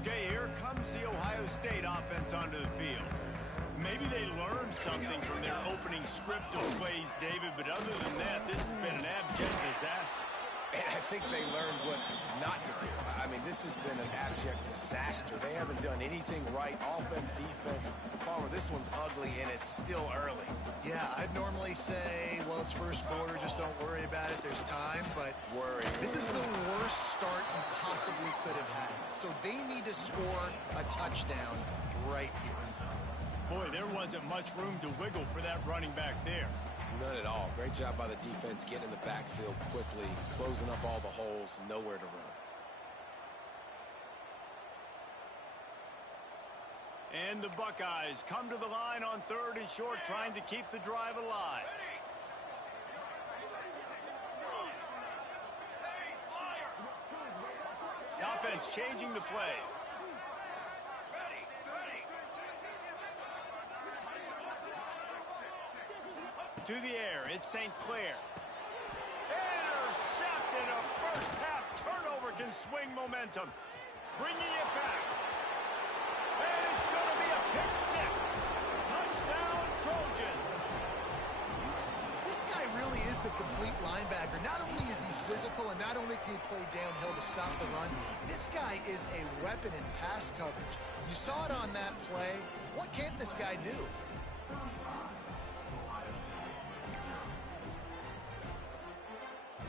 Okay, here comes the Ohio State offense onto the field. Maybe they learned something from their opening script of plays, David, but other than that, this has been an abject disaster. And I think they learned what not to do. I mean, this has been an abject disaster. They haven't done anything right, offense, defense. Palmer, this one's ugly, and it's still early. Yeah, I'd normally say, well, it's first quarter, just don't worry about it, there's time, but this is the worst start you possibly could have had. So they need to score a touchdown right here. Boy, there wasn't much room to wiggle for that running back there. None at all. Great job by the defense getting in the backfield quickly, closing up all the holes, nowhere to run. And the Buckeyes come to the line on 3rd and short, trying to keep the drive alive. The offense changing the play. To the air, it's St. Clair. Intercepted. A first half turnover can swing momentum. Bringing it back. And it's going to be a pick six. Touchdown, Trojans. This guy really is the complete linebacker. Not only is he physical and not only can he play downhill to stop the run, this guy is a weapon in pass coverage. You saw it on that play. What can't this guy do?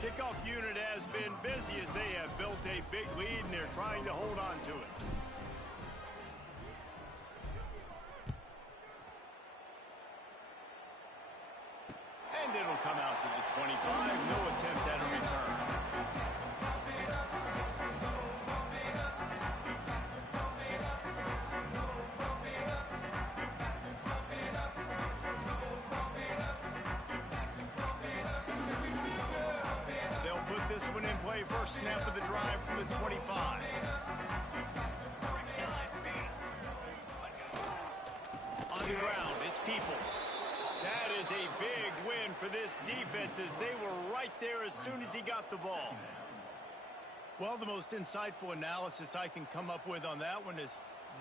Kickoff unit has been busy as they have built a big lead and they're trying to hold on to it. And it'll come out to the 25. No attempt at a return. This one in play, first snap of the drive from the 25. On the ground, it's Peoples. That is a big win for this defense as they were right there as soon as he got the ball. Well, the most insightful analysis I can come up with on that one is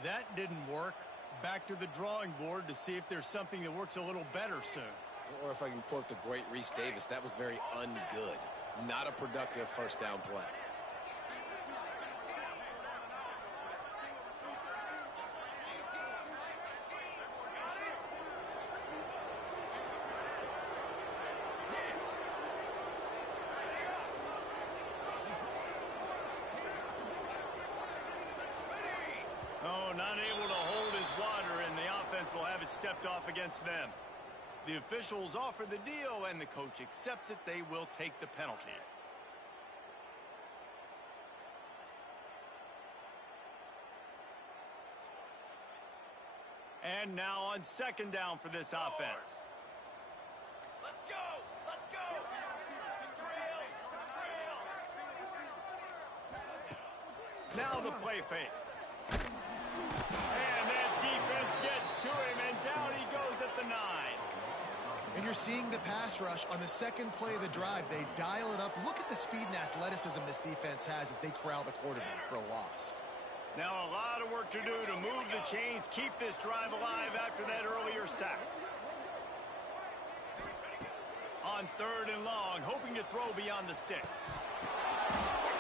that didn't work. Back to the drawing board to see if there's something that works a little better soon. Or if I can quote the great Reese Davis, that was very ungood. Not a productive first down play. Oh, not able to hold his water, and the offense will have it stepped off against them. The officials offer the deal, and the coach accepts it. They will take the penalty. And now on 2nd down for this offense. Let's go! Let's go! Now the play fake. And that defense gets to him, and down he goes at the 9. And you're seeing the pass rush on the 2nd play of the drive. They dial it up. Look at the speed and athleticism this defense has as they corral the quarterback for a loss. Now a lot of work to do to move the chains, keep this drive alive after that earlier sack. On 3rd and long, hoping to throw beyond the sticks.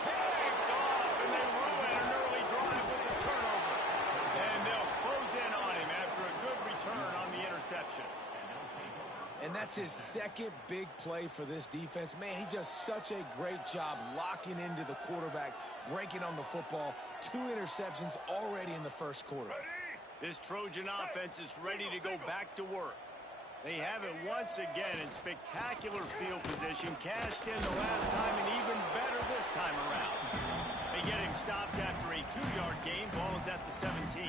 Picked off, and they ruin an early drive with the turnover. And they'll close in on him after a good return on the interception. And that's his 2nd big play for this defense. Man, he does such a great job locking into the quarterback, breaking on the football. 2 interceptions already in the first quarter. This Trojan offense is ready to go back to work. They have it once again in spectacular field position, cashed in the last time and even better this time around. They get him stopped after a 2-yard gain. Ball is at the 17.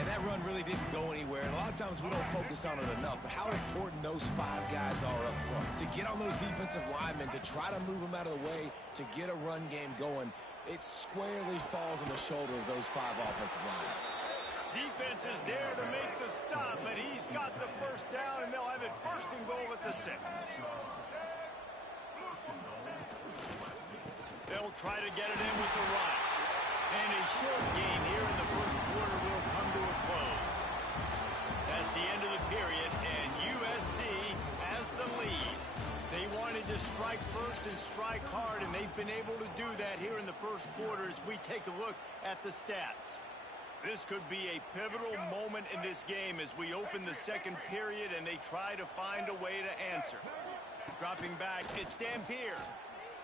And that run really didn't go anywhere. And a lot of times we don't focus on it enough. But how important those 5 guys are up front. To get on those defensive linemen, to try to move them out of the way, to get a run game going, it squarely falls on the shoulder of those 5 offensive linemen. Defense is there to make the stop, but he's got the first down, and they'll have it 1st and goal at the 6. They'll try to get it in with the run. And a short game here in the first quarter will come to a close. That's the end of the period, and USC has the lead. They wanted to strike first and strike hard, and they've been able to do that here in the first quarter as we take a look at the stats. This could be a pivotal moment in this game as we open the second period and they try to find a way to answer. Dropping back, it's Dampier.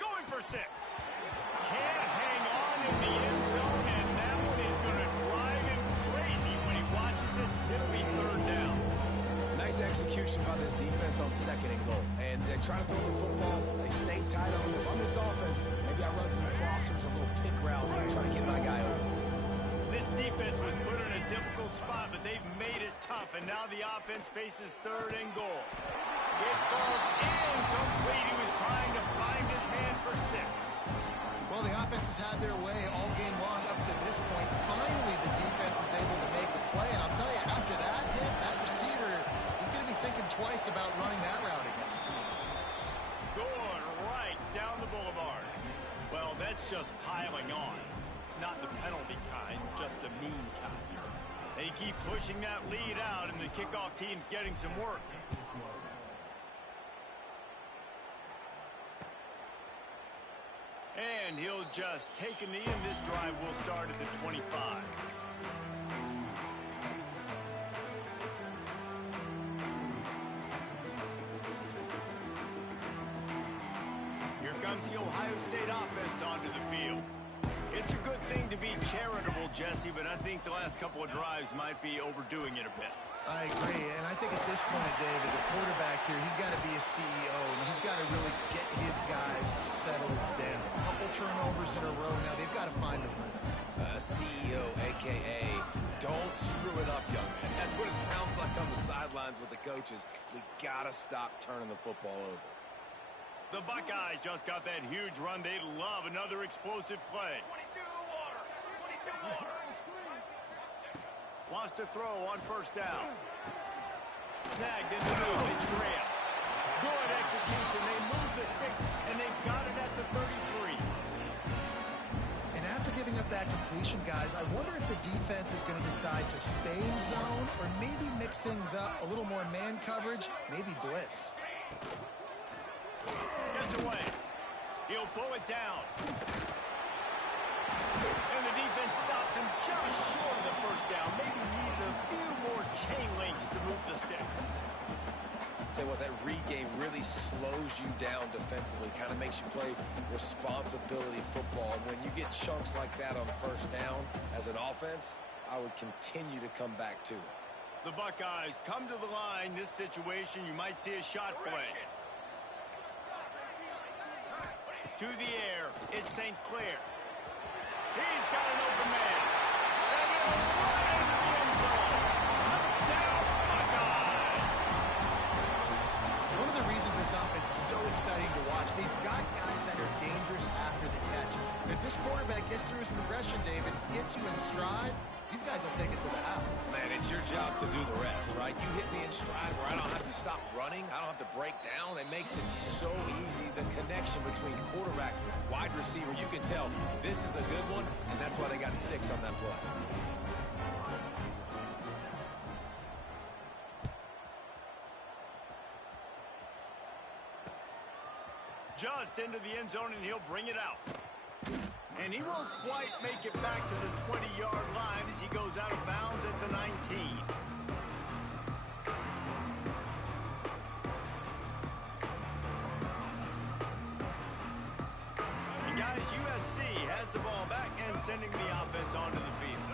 Going for 6. Can't hang on in the end zone, and that one is going to drive him crazy when he watches it. It'll be 3rd down. Nice execution by this defense on 2nd and goal. And they try to throw the football. They stay tight on it. On this offense, maybe I run some crossers, a little pick route, try to get my guy over. This defense was put in a difficult spot, but they've made it tough, and now the offense faces 3rd and goal. It falls incomplete. He was trying to find his man for 6. Well, the offense has had their way all game long up to this point. Finally, the defense is able to make a play, and I'll tell you, after that hit, that receiver is going to be thinking twice about running that route again. Going right down the boulevard. Well, that's just piling on. Not the penalty kind, just the mean kind. They keep pushing that lead out, and the kickoff team's getting some work. And he'll just take a knee, and this drive will start at the 25. Here comes the Ohio State offense onto the field. It's a good thing to be charitable, Jesse, but I think the last couple of drives might be overdoing it a bit. I agree, and I think at this point, David, the quarterback here, he's got to be a CEO, and he's got to really get his guys settled down. A couple turnovers in a row now. They've got to find a rhythm. CEO, a.k.a. don't screw it up, young man. That's what it sounds like on the sidelines with the coaches. We got to stop turning the football over. The Buckeyes just got that huge run. They love another explosive play. 22 water. 22 water. Wants to throw on 1st down. Snagged in the middle. It's Graham. Good execution. They move the sticks, and they've got it at the 33. And after giving up that completion, guys, I wonder if the defense is going to decide to stay in zone or maybe mix things up, a little more man coverage, maybe blitz. Gets away. He'll pull it down. And the defense stops him just short of the 1st down. Maybe needed a few more chain links to move the sticks. Tell you what, that read game really slows you down defensively, kind of makes you play responsibility football. And when you get chunks like that on 1st down as an offense, I would continue to come back to it. The Buckeyes come to the line. This situation, you might see a shot play. To the air, it's St. Clair. He's got an open man. And he'll run into the end zone. Touchdown, Buckeyes! One of the reasons this offense is so exciting to watch, they've got guys that are dangerous after the catch. And if this quarterback gets through his progression, David, hits you in stride, these guys will take it to the house. Man, it's your job to do the rest, right? You hit me in stride where I don't have to stop running. I don't have to break down. It makes it so easy. The connection between quarterback, wide receiver, you can tell this is a good one, and that's why they got 6 on that play. Just into the end zone, and he'll bring it out. And he won't quite make it back to the 20-yard line as he goes out of bounds at the 19. And guys, USC has the ball back and sending the offense onto the field.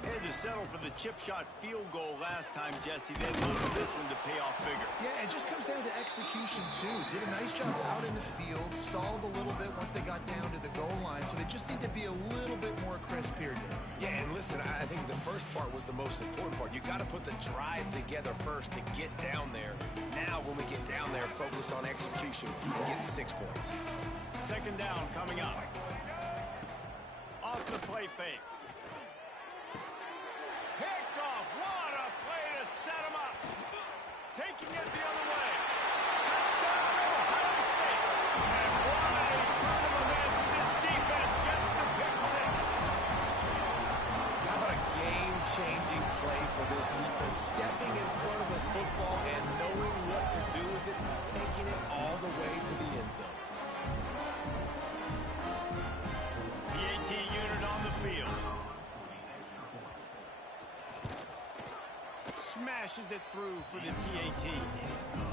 Had to settle for the chip shot field goal last time, Jesse. They looked this one to pay off bigger. Yeah, it just comes down to execution, too. Did a nice job out in the field, stalled a little bit once they got down to the goal line, so they just need to be a little bit more crisp here. Yeah, and listen, I think the first part was the most important part. You got to put the drive together first to get down there. Now, when we get down there, focus on execution and getting 6 points. 2nd down coming up. Off the play fake. Picked off. What a play to set him up. Taking it the other way. Touchdown, Ohio State. And what a turn of events as this defense gets the pick 6. on stepping in front of the football and knowing what to do with it, taking it all the way to the end zone. PAT unit on the field. Smashes it through for the PAT.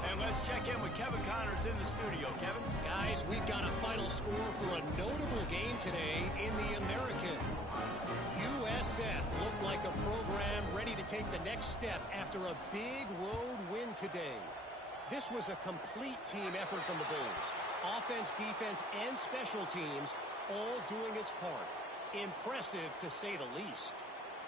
And let's check in with Kevin Connors in the studio. Kevin? Guys, we've got a final score for a notable game today in the American. USF looked like a program ready to take the next step after a big road win today. This was a complete team effort from the Bulls. Offense, defense, and special teams all doing its part. Impressive, to say the least.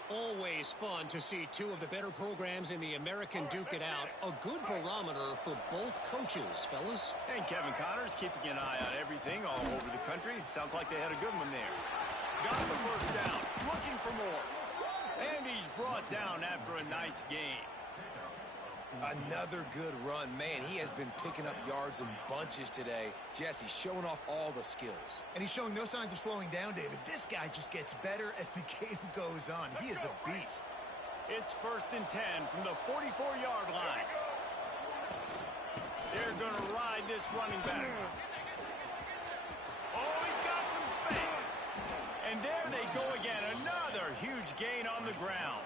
Always fun to see two of the better programs in the American duke it out. A good barometer for both coaches, fellas. And Kevin Connors keeping an eye on everything all over the country. Sounds like they had a good one there. Got the first down, looking for more. And he's brought down after a nice game. Another good run. Man, he has been picking up yards in bunches today. Jesse showing off all the skills. And he's showing no signs of slowing down, David. This guy just gets better as the game goes on. He is a beast. It's 1st and 10 from the 44-yard line. They're going to ride this running back. Oh, he's got some space. And there they go again. Another huge gain on the ground.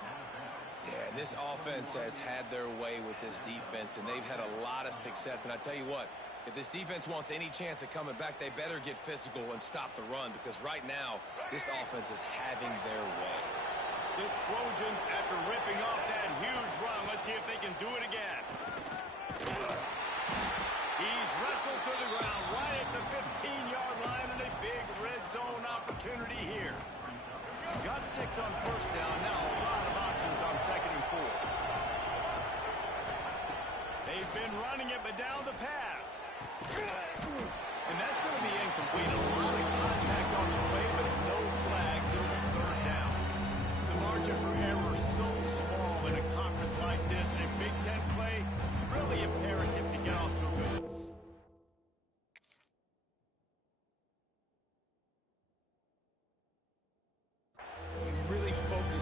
Yeah, and this offense has had their way with this defense, and they've had a lot of success. And I tell you what, if this defense wants any chance of coming back, they better get physical and stop the run, because right now, this offense is having their way. The Trojans, after ripping off that huge run, let's see if they can do it again. He's wrestled to the ground right at the 15-yard line, and a big red zone opportunity here. Got 6 on 1st down. Now a lot of options on 2nd and 4. They've been running it, but down the pass. And that's going to be incomplete. A lot of contact on the play, but no flags. It'll be 3rd down. The margin for error is so small in a conference like this, and a Big Ten play, really imperative to get off to a good start.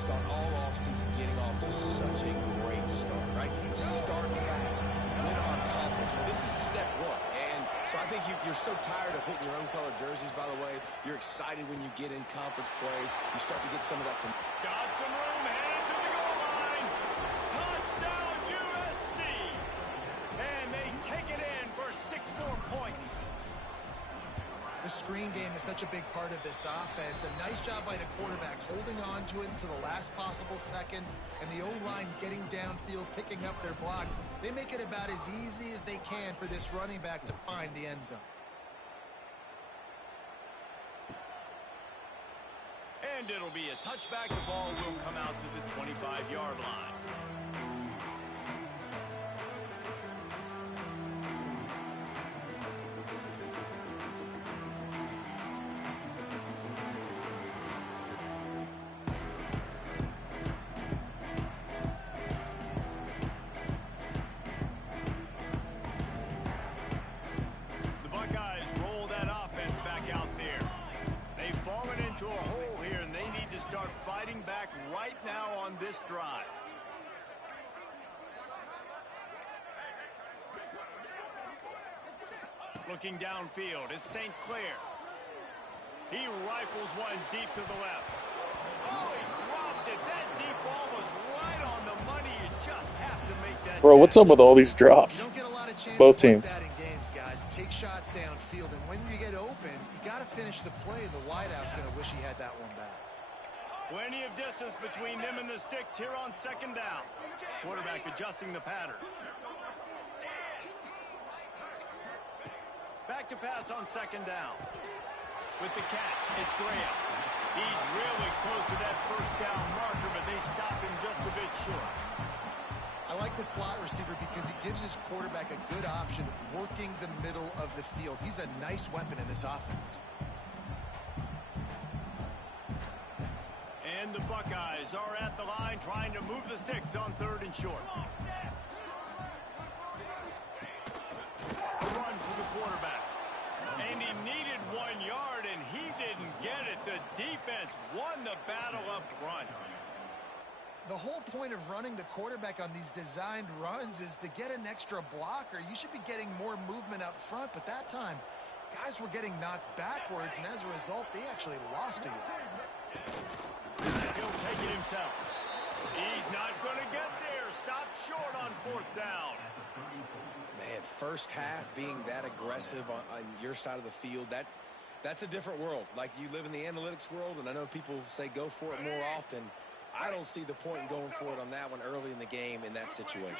On all offseason getting off to such a great start, right? Start fast, win on conference. Well, this is step 1. And so I think you're so tired of hitting your own colored jerseys, by the way. You're excited when you get in conference play. You start to get some of that from... Got some room, headed to the goal line. Touchdown, USC. And they take it in for 6 more points. The screen game is such a big part of this offense. A nice job by the quarterback holding on to it until the last possible second, and the O-line getting downfield, picking up their blocks. They make it about as easy as they can for this running back to find the end zone. And it'll be a touchback. The ball will come out to the 25-yard line. Right now on this drive. Looking downfield, it's St. Clair. He rifles one deep to the left. Oh, he dropped it. That deep ball was right on the money. You just have to make that. Bro, what's up with all these drops? You don't get a lot of chances Both teams. like that in games, guys. Take shots downfield, and when you get open, you got to finish the play. The wideout's going to wish he had that one back. Plenty of distance between them and the sticks here on 2nd down. Quarterback adjusting the pattern. Back to pass on 2nd down. With the catch, it's Graham. He's really close to that 1st down marker, but they stop him just a bit short. I like the slot receiver because he gives his quarterback a good option working the middle of the field. He's a nice weapon in this offense. And the Buckeyes are at the line trying to move the sticks on 3rd and short. A run for the quarterback. And he needed 1 yard, and he didn't get it. The defense won the battle up front. The whole point of running the quarterback on these designed runs is to get an extra blocker. You should be getting more movement up front, but that time, guys were getting knocked backwards, and as a result, they actually lost a yard. He'll take it himself. He's not going to get there. Stop short on 4th down. Man, first half being that aggressive on your side of the field, that's a different world. Like, you live in the analytics world, and I know people say go for it more often. I don't see the point in going for it on that one early in the game in that situation.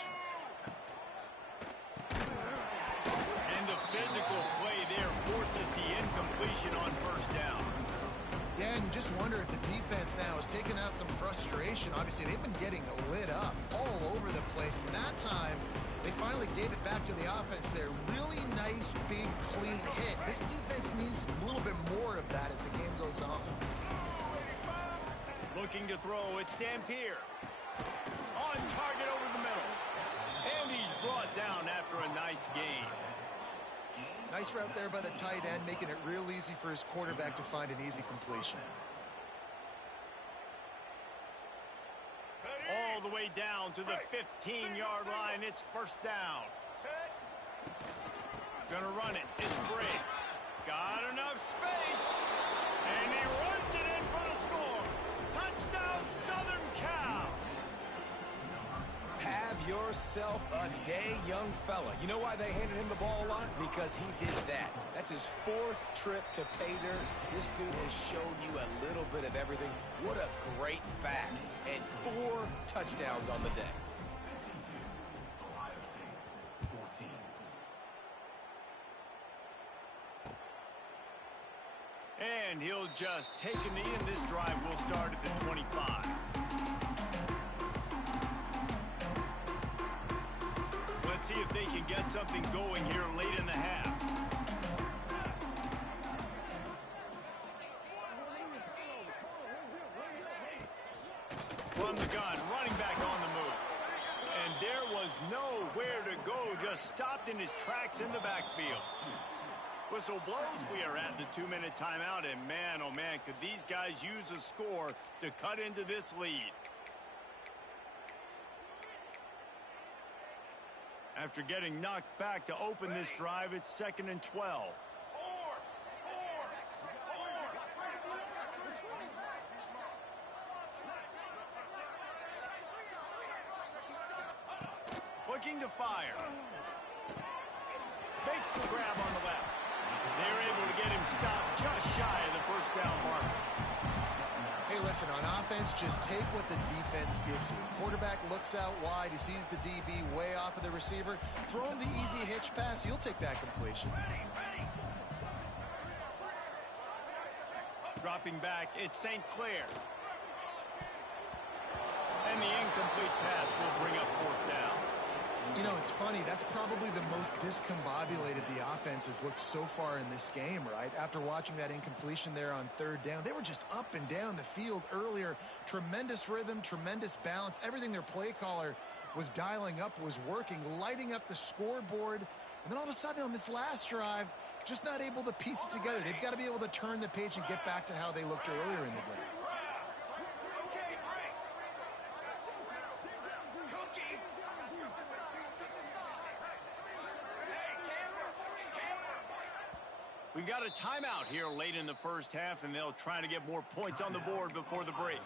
And the physical play there forces the incompletion on 1st down. Yeah, and you just wonder if the defense now has taken out some frustration. Obviously, they've been getting lit up all over the place. And that time, they finally gave it back to the offense there. Really nice, big, clean hit. This defense needs a little bit more of that as the game goes on. Looking to throw, it's Dampier. On target over the middle. And he's brought down after a nice gain. Nice route there by the tight end, making it real easy for his quarterback to find an easy completion. All the way down to the 15-yard line. It's 1st down. Gonna run it. It's Bray. Got enough space. And he runs it in for the score. Touchdown, Southern Cal. Have yourself a day, young fella. You know why they handed him the ball a lot? Because he did that. That's his 4th trip to pay dirt. This dude has shown you a little bit of everything. What a great back. And 4 touchdowns on the day. And he'll just take a knee, and this drive will start at the 25. Let's see if they can get something going here late in the half. From the gun, running back on the move. And there was nowhere to go, just stopped in his tracks in the backfield. Whistle blows, we are at the 2-minute timeout, and man, oh man, could these guys use a score to cut into this lead. After getting knocked back to open this drive, it's 2nd and 12. Looking to fire. Makes the grab on the left. They're able to get him stopped just shy of the 1st down marker. Hey, listen, on offense, just take what the defense gives you. Quarterback looks out wide. He sees the DB way off of the receiver. Throw him the easy hitch pass. You'll take that completion. Dropping back, it's St. Clair. And the incomplete pass will bring up 4th down. You know, it's funny. That's probably the most discombobulated the offense has looked so far in this game, right? After watching that incompletion there on 3rd down, they were just up and down the field earlier. Tremendous rhythm, tremendous balance. Everything their play caller was dialing up was working, lighting up the scoreboard. And then all of a sudden on this last drive, just not able to piece it together. They've got to be able to turn the page and get back to how they looked earlier in the game. We've got a timeout here late in the 1st half, and they'll try to get more points on the board before the break.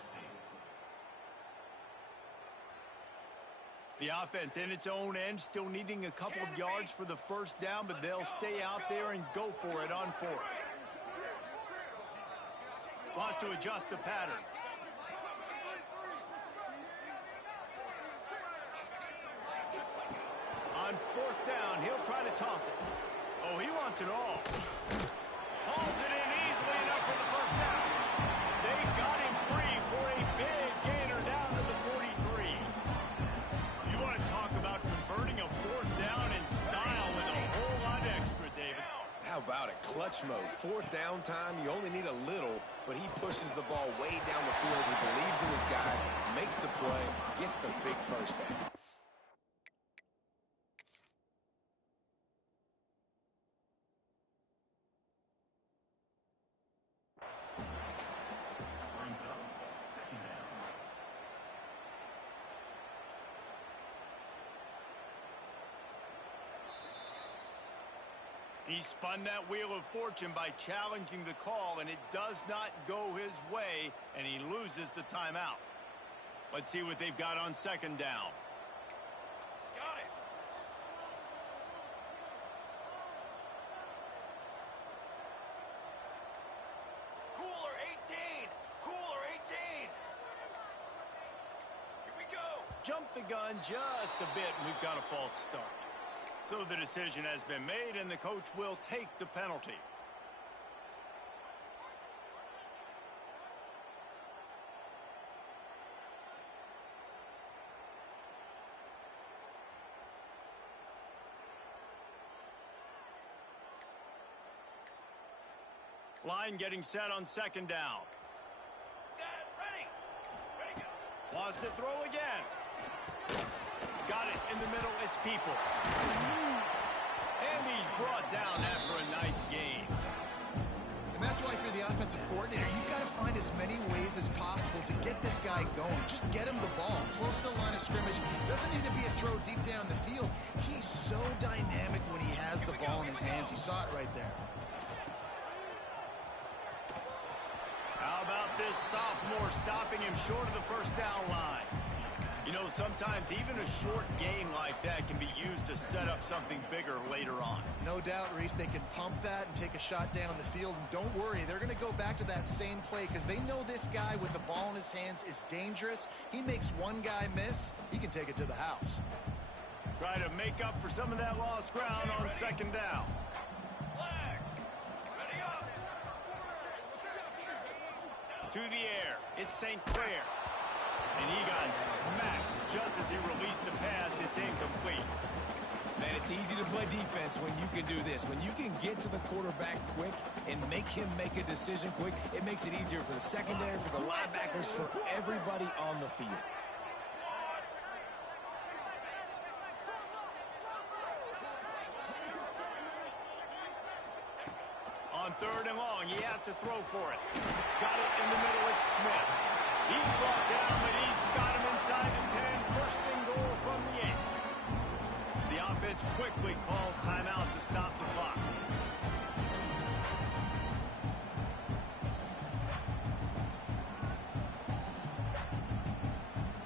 The offense in its own end still needing a couple of yards for the 1st down, but they'll stay out there and go for it on 4th. Wants to adjust the pattern. On 4th down, he'll try to toss it. Oh, he wants it all. Hauls it in easily enough for the 1st down. They got him free for a big gainer down to the 43. You want to talk about converting a 4th down in style with a whole lot extra, David. How about it? Clutch mode. 4th down time. You only need a little, but he pushes the ball way down the field. He believes in his guy, makes the play, gets the big 1st down. He spun that wheel of fortune by challenging the call, and it does not go his way, and he loses the timeout. Let's see what they've got on second down. Got it. Cooler 18. Cooler 18. Here we go. Jumped the gun just a bit, and we've got a false start. So the decision has been made, and the coach will take the penalty. Line getting set on second down. Set. Ready. Ready, go. Wants to throw again. Got it in the middle. It's Peoples. And he's brought down after a nice gain. And that's why if you're the offensive coordinator, you've got to find as many ways as possible to get this guy going. Just get him the ball close to the line of scrimmage. Doesn't need to be a throw deep down the field. He's so dynamic when he has the ball in his hands. You saw it right there. How about this sophomore stopping him short of the first down line? You know, sometimes even a short gain like that can be used to set up something bigger later on. No doubt, Reese, they can pump that and take a shot down the field. And don't worry, they're going to go back to that same play because they know this guy with the ball in his hands is dangerous. He makes one guy miss, he can take it to the house. Try to make up for some of that lost ground on second down. Flag. Ready up. To the air, it's St. Clair. And he got smacked just as he released the pass. It's incomplete. Man, it's easy to play defense when you can do this. When you can get to the quarterback quick and make him make a decision quick, it makes it easier for the secondary, for the linebackers, for everybody on the field. On third and long, he has to throw for it. Got it in the middle, it's Smith. He's brought down, but he's got him inside the 10. First and goal from the 8. The offense quickly calls timeout to stop the clock.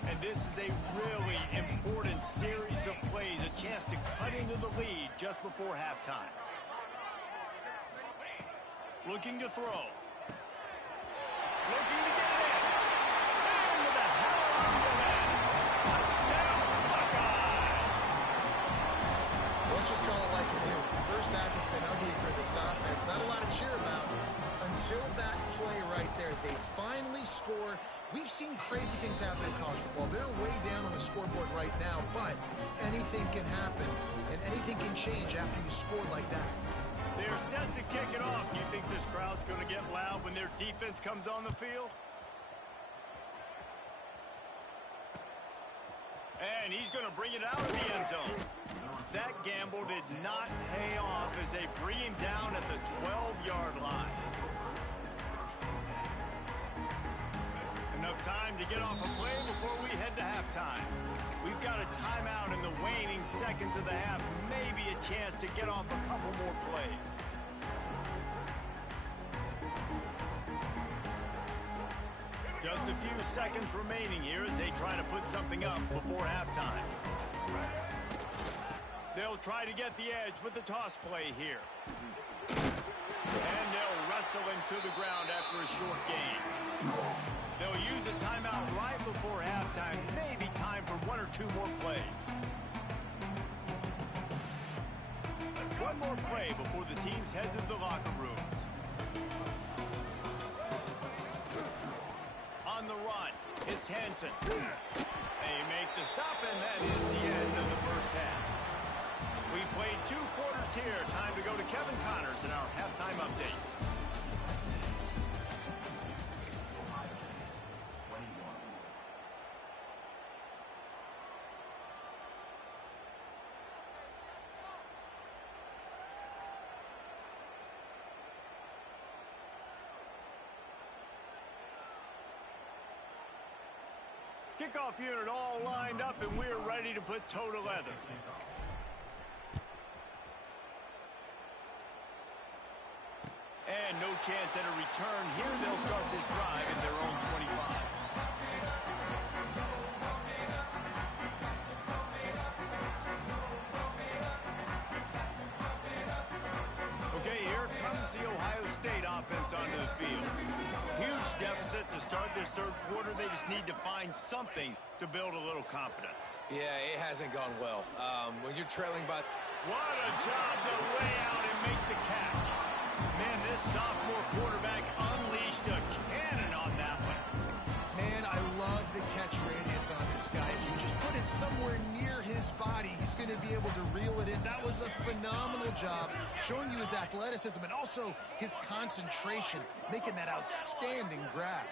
And this is a really important series of plays, a chance to cut into the lead just before halftime. Looking to throw. Looking to get it in. And with a hell of a man. Touchdown, Buckeyes. Let's just call it like it is. The first half has been ugly for this offense. Not a lot to cheer about until that play right there. They finally score. We've seen crazy things happen in college football. They're way down on the scoreboard right now, but anything can happen, and anything can change after you score like that. They're set to kick it off. You think this crowd's going to get loud when their defense comes on the field? And he's going to bring it out of the end zone. That gamble did not pay off as they bring him down at the 12-yard line. Enough time to get off a play before we head to halftime. We've got a timeout in the waning seconds of the half. Maybe a chance to get off a couple more plays. Just a few seconds remaining here as they try to put something up before halftime. They'll try to get the edge with the toss play here. And they'll wrestle him to the ground after a short gain. They'll use a timeout right before halftime. Maybe time for one or two more plays. One more play before the teams head to the locker rooms. On the run, it's Hansen. They make the stop, and that is the end of the first half. We played 2 quarters here. Time to go to Kevin Connors in our halftime update. Kickoff unit all lined up, and we're ready to put toe to leather. And no chance at a return here. They'll start this drive at their own 25. Okay, here comes the Ohio State offense onto the field. Huge deficit to start this third quarter. They just need to find something to build a little confidence. Yeah, it hasn't gone well. When you're trailing by... What a job to lay out and make the catch. Man, this sophomore quarterback unleashed a cannon on that one. Man, I love the catch radius on this guy. If you just put it somewhere near his body, he's going to be able to reel it in. That was a phenomenal job, showing you his athleticism and also his concentration, making that outstanding grab.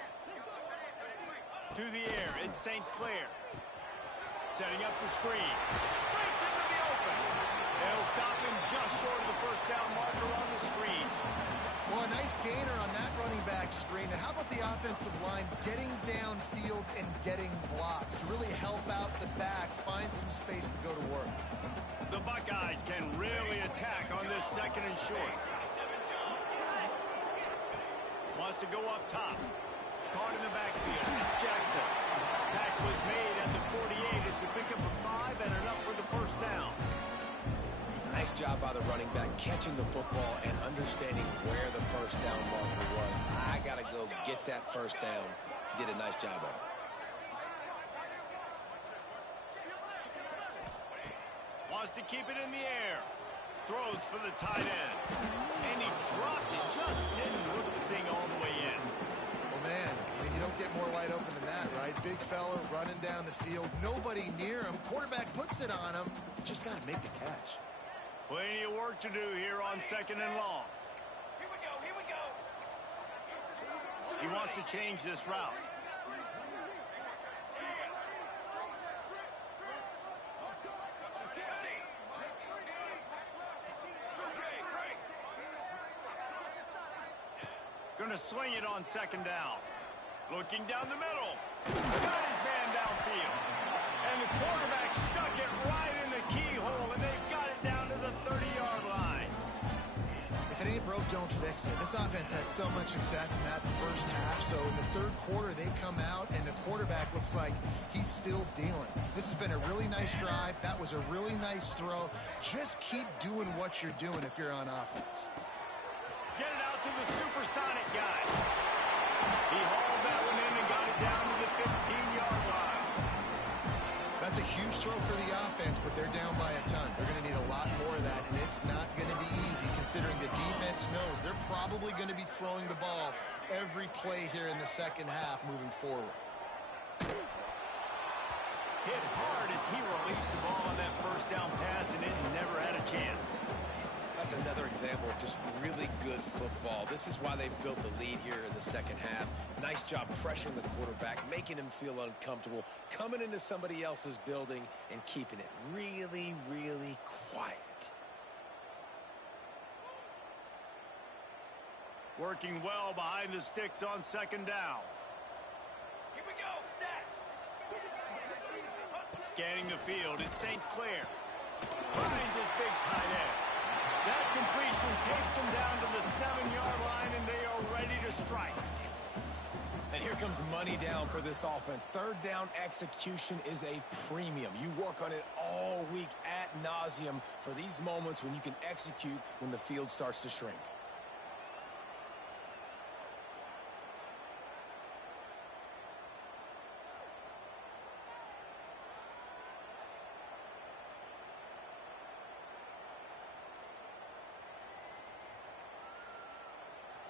To the air, it's St. Clair. Setting up the screen. Breaks into the open. They'll stop him just short of the first down marker on the screen. Well, a nice gainer on that running back screen. And how about the offensive line getting downfield and getting blocks to really help out the back, find some space to go to work? The Buckeyes can really attack on this second and short. Wants to go up top. Caught in the backfield. It's Jackson. Tackle was made at the 48. It's a pickup of 5 and enough for the first down. Nice job by the running back, catching the football and understanding where the first down marker was. I got to go get that first down. He did a nice job of it. Wants to keep it in the air. Throws for the tight end. And he dropped it. Just didn't look the thing all the way in. Well, man, I mean, you don't get more wide open than that, right? Big fella running down the field. Nobody near him. Quarterback puts it on him. Just got to make the catch. Plenty of work to do here on second and long. Here we go, here we go. He wants to change this route. Gonna swing it on second down. Looking down the middle. Got his man downfield. And the quarterback stuck it right in the keyhole, and they've got it down to the 30-yard line. If it ain't broke, don't fix it. This offense had so much success in that first half, so in the third quarter, they come out, and the quarterback looks like he's still dealing. This has been a really nice drive. That was a really nice throw. Just keep doing what you're doing if you're on offense. Get it out to the supersonic guy. He hauled that one in and got it down to the 15-yard line. That's a huge throw for the offense, but they're down by a ton. They're going to need a lot more of that, and it's not going to be easy considering the defense knows they're probably going to be throwing the ball every play here in the second half moving forward. Hit hard as he released the ball on that first down pass, and it never had a chance. That's another example of just really good football. This is why they've built the lead here in the second half. Nice job pressuring the quarterback, making him feel uncomfortable, coming into somebody else's building and keeping it really, really quiet. Working well behind the sticks on second down. Here we go, set. Scanning the field, it's St. Clair. Finds his big tight end. That completion takes them down to the 7-yard line, and they are ready to strike. And here comes money down for this offense. Third down execution is a premium. You work on it all week ad nauseum for these moments when you can execute when the field starts to shrink.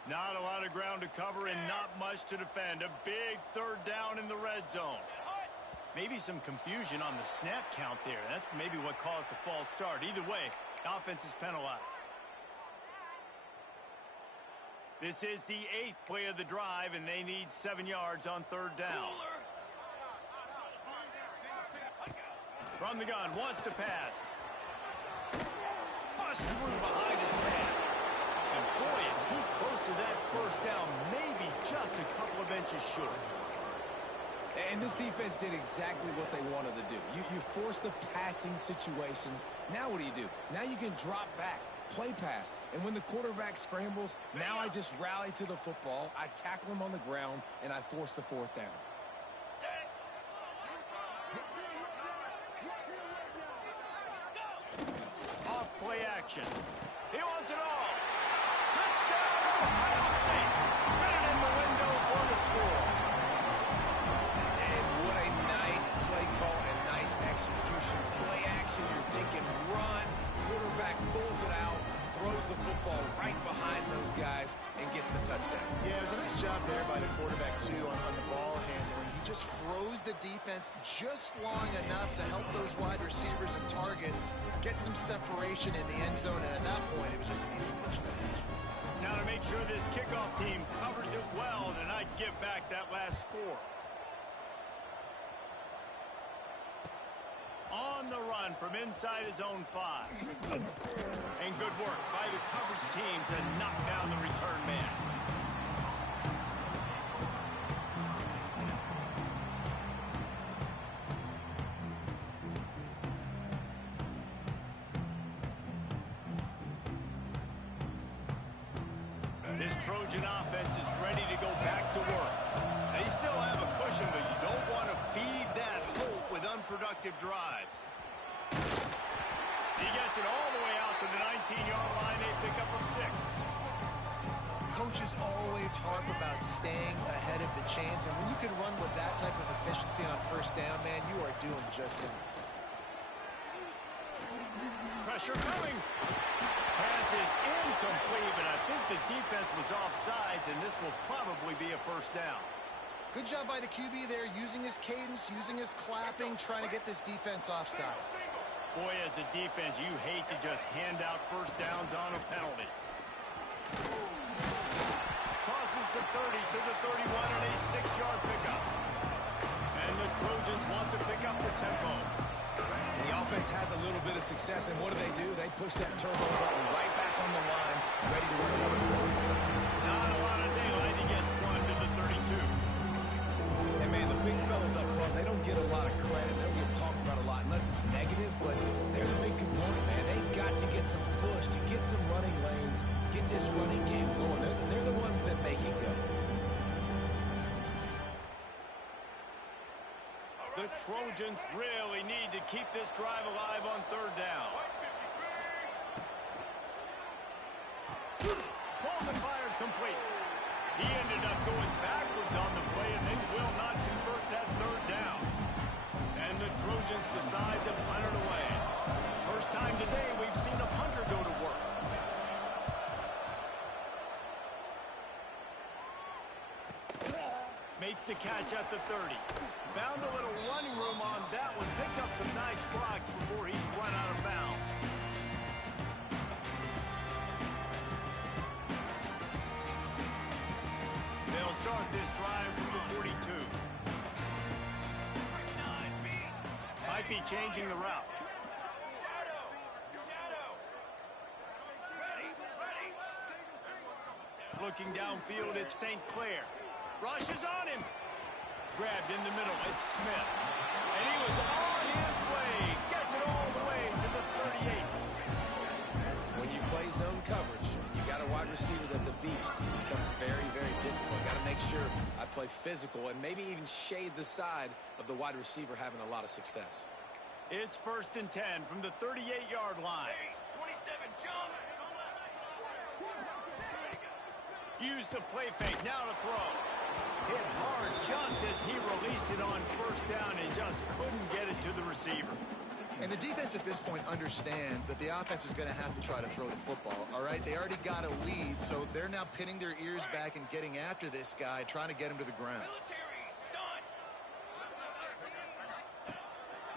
Not a lot of ground to cover and not much to defend. A big third down in the red zone. Maybe some confusion on the snap count there. That's maybe what caused the false start. Either way, offense is penalized. This is the 8th play of the drive, and they need 7 yards on third down. From the gun, wants to pass. Bust through behind his man. And boy, is he close to that first down, maybe just a couple of inches short. And this defense did exactly what they wanted to do. You force the passing situations. Now what do? Now you can drop back. play pass. And when the quarterback scrambles, now I just rally to the football, I tackle him on the ground, and I force the fourth down. Off play action. He wants it all. Touchdown, Ohio State. Fit it in the window for the score. And what a nice play call and nice execution. Play action, you're thinking run. Quarterback pulls it out, throws the football right behind those guys, and gets the touchdown. Yeah, it was a nice job there by the quarterback, too, on the ball handling. He just froze the defense just long enough to help those wide receivers and targets get some separation in the end zone, and at that point, it was just an easy pitch to catch. Now to make sure this kickoff team covers it well to not give back that last score. On the run from inside his own 5. And good work by the coverage team to knock down the return man. This Trojan offense is ready to go back to work. They still have a cushion, but you don't want to feed that hope with unproductive drives. He gets it all the way out to the 19-yard line, a pickup of 6. Coaches always harp about staying ahead of the chains, and when you can run with that type of efficiency on first down, man, you are doing just that. Pressure coming. Pass is incomplete, but I think the defense was offsides, and this will probably be a first down. Good job by the QB there, using his cadence, using his clapping, trying to get this defense offside. Boy, as a defense, you hate to just hand out first downs on a penalty. Crosses the 30 to the 31 and a 6-yard pickup. And the Trojans want to pick up the tempo. The offense has a little bit of success, and what do? They push that turbo button right back on the line, ready to run another quarter. Not a lot of daylight. He gets 1 to the 32. And, man, the big fellas up front, they don't get a lot of credit. They don't get talked about a lot unless it's negative, but they're the big component, man. They've got to get some push, to get some running lanes, get this running game going. They're the ones that make it go. The Trojans really need to keep this drive alive on third down. Pulls and fired complete. He ended up going backwards on the play, and they will not convert that third down. And the Trojans decide to punt it away. First time today we've seen a punter go to work. Makes the catch at the 30. Found a little running room on that one. Picked up some nice blocks before he's run out of bounds. They'll start this drive from the 42. Might be changing the route. Looking downfield, it's St. Clair. Rushes on him. Grabbed in the middle. It's Smith. And he was on his way. Gets it all the way to the 38. When you play zone coverage, you got a wide receiver that's a beast. It becomes very, very difficult. Got to make sure I play physical and maybe even shade the side of the wide receiver having a lot of success. It's 1st and 10 from the 38-yard line. 27, John. Use the play fake, now to throw. Hit hard just as he released it on first down and just couldn't get it to the receiver. And the defense at this point understands that the offense is going to have to try to throw the football, all right? They already got a lead, so they're now pinning their ears back and getting after this guy, trying to get him to the ground. Military, stun.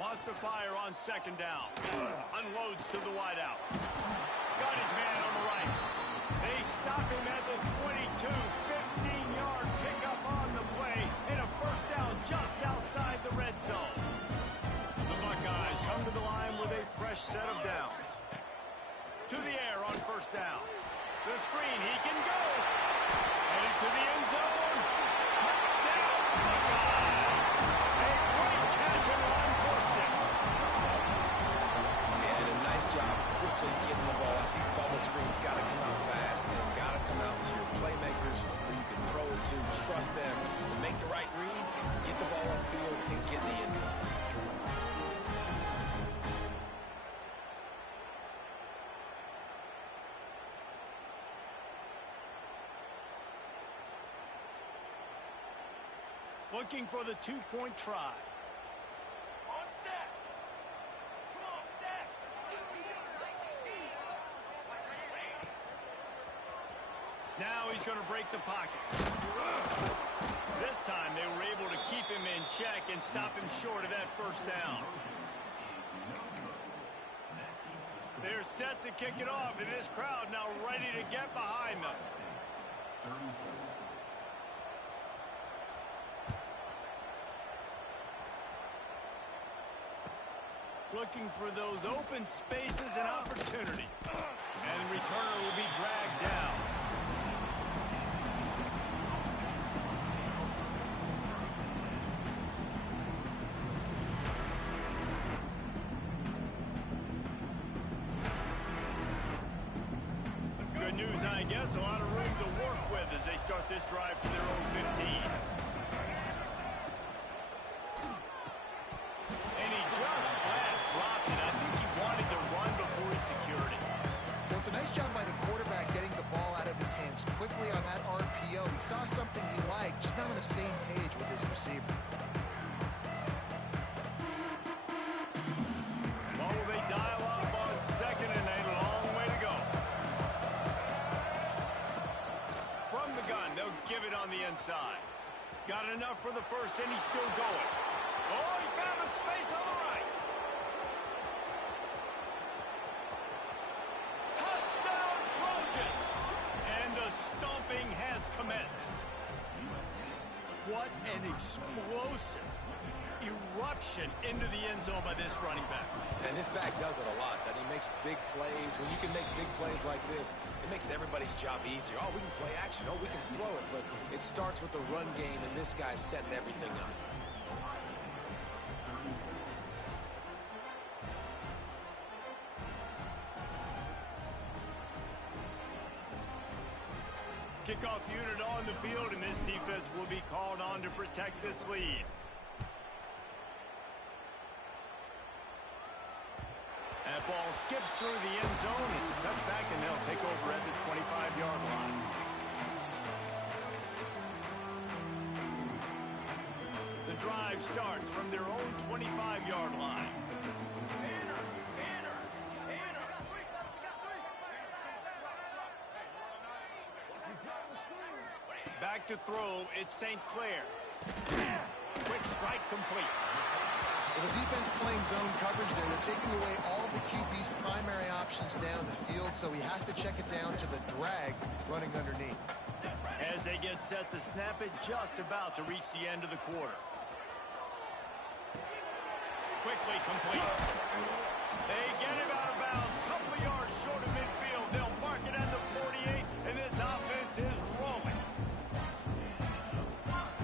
Wants to fire on 2nd down. Unloads to the wideout. Got his man on the right. They stop him at the 22. 15-yard pickup on the play. And a first down just outside the red zone. The Buckeyes come to the line with a fresh set of downs. To the air on first down. The screen, he can go. Headed to the end zone. Touchdown, Buckeyes. A great catch and run for 6. And a nice job quickly getting the ball out. These bubbles trust them to make the right read, get the ball upfield, and get in the end zone. Looking for the two-point try. On set. Come on, set. Now he's going to break the pocket. This time they were able to keep him in check and stop him short of that first down. They're set to kick it off, and this crowd now ready to get behind them. Looking for those open spaces and opportunity. And the returner will be dragged down. Good news, I guess. A lot of room to work with as they start this drive from their own 15. And he just flat dropped it. I think he wanted to run before he secured it. Well, it's a nice job by the quarterback getting the ball out of his hands quickly on that RPO. He saw something he liked, just not on the same page with his receiver. What will they dial up on second and a long way to go? From the gun, they'll give it on the inside. Got enough for the first, and he's still going. Oh, he found a space on the right. Touchdown, Trojans! And the stomping has commenced. What an explosive eruption into the end zone by this running back. And this back does it a lot, that he makes big plays. When you can make big plays like this, it makes everybody's job easier. Oh, we can play action. Oh, we can throw it. But it starts with the run game, and this guy's setting everything up. Kickoff unit on the field, and this defense will be called on to protect this lead. That ball skips through the end zone. It's a touchback, and they'll take over at the 25-yard line. The drive starts from their own 25-yard line. Back to throw, it's St. Clair. Quick strike complete. Well, the defense playing zone coverage there. They're taking away all of the QB's primary options down the field, so he has to check it down to the drag running underneath. As they get set to snap it, just about to reach the end of the quarter. Quickly complete. They get him out of bounds. Couple of yards short of midfield. They'll mark it at the 48, and this offense is rolling.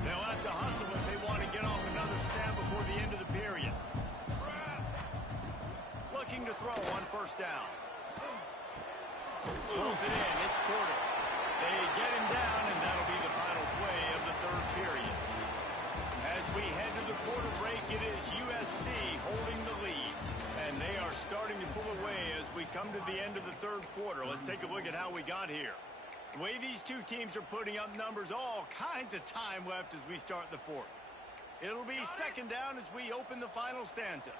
They'll have to hustle if they want to get off another snap before the end of the period. Looking to throw on first down. Pulls it in. It's Porter. They get him down, and that'll be the final play of the third period. As we head to the quarter break, it is USC holding the lead. And they are starting to pull away as we come to the end of the third quarter. Let's take a look at how we got here. The way these two teams are putting up numbers, all kinds of time left as we start the fourth. It'll be second down as we open the final stanza.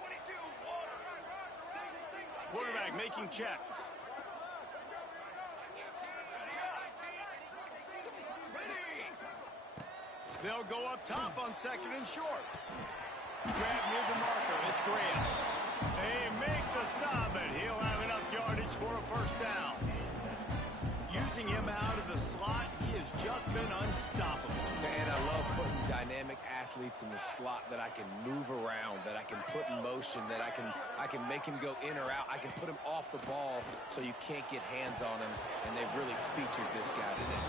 22, water. Quarterback making checks. They'll go up top on second and short. Grab near the marker. It's Graham. They make the stop, and he'll have enough yardage for a first down. Using him out of the slot, he has just been unstoppable. Man, I love putting dynamic athletes in the slot that I can move around, that I can put in motion, that I can make him go in or out. I can put him off the ball so you can't get hands on him, and they've really featured this guy today.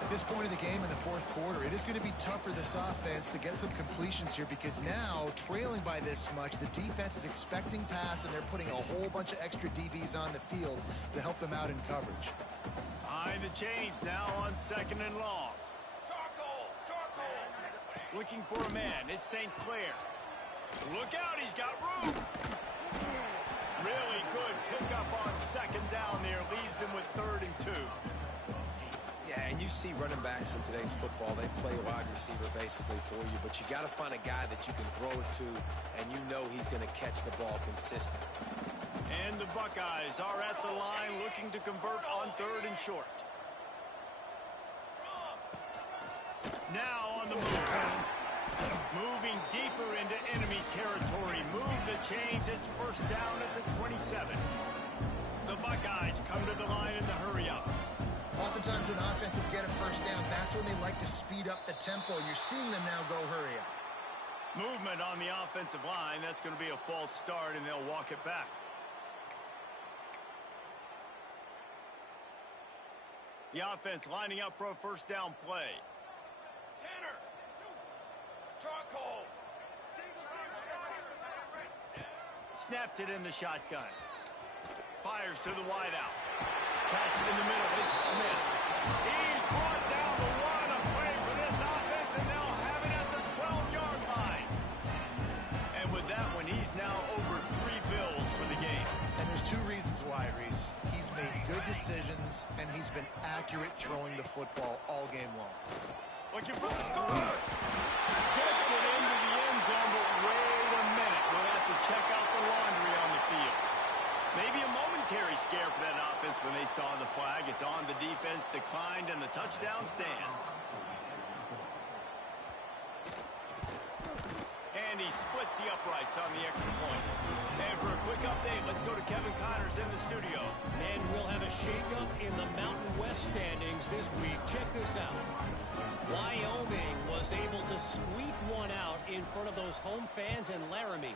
At this point of the game in the fourth quarter, it is going to be tough for this offense to get some completions here because now, trailing by this much, the defense is expecting pass, and they're putting a whole bunch of extra DBs on the field to help them out in coverage. Behind the chains now on second and long. Looking for a man. It's St. Clair. Look out, he's got room. Really good pickup on second down there. Leaves him with 3rd and 2. Yeah, and you see running backs in today's football, they play wide receiver basically for you, but you got to find a guy that you can throw it to, and you know he's going to catch the ball consistently. And the Buckeyes are at the line looking to convert on 3rd and short. Now on the move. Moving deeper into enemy territory. Move the chains. It's 1st down at the 27. The Buckeyes come to the line in the hurry-up. Oftentimes when offenses get a 1st down, that's when they like to speed up the tempo. You're seeing them now go hurry up. Movement on the offensive line. That's going to be a false start, and they'll walk it back. The offense lining up for a 1st down play. Tanner. Charcoal. Snaps it in the shotgun. Fires to the wideout. Catch it in the middle. It's Smith. He's brought down the 1. A play for this offense, and they'll have it at the 12-yard line. And with that one, he's now over 3 bills for the game. And there's 2 reasons why, Reese. He's made good decisions, and he's been accurate throwing the football all game long. Looking for the score. Gets it into the end zone, but wait a minute. We'll have to check out the laundry on the field. Maybe a momentary scare for that offense when they saw the flag. It's on. The defense declined, and the touchdown stands. And he splits the uprights on the extra point. And for a quick update, let's go to Kevin Connors in the studio. And we'll have a shakeup in the Mountain West standings this week. Check this out. Wyoming was able to squeak one out in front of those home fans in Laramie.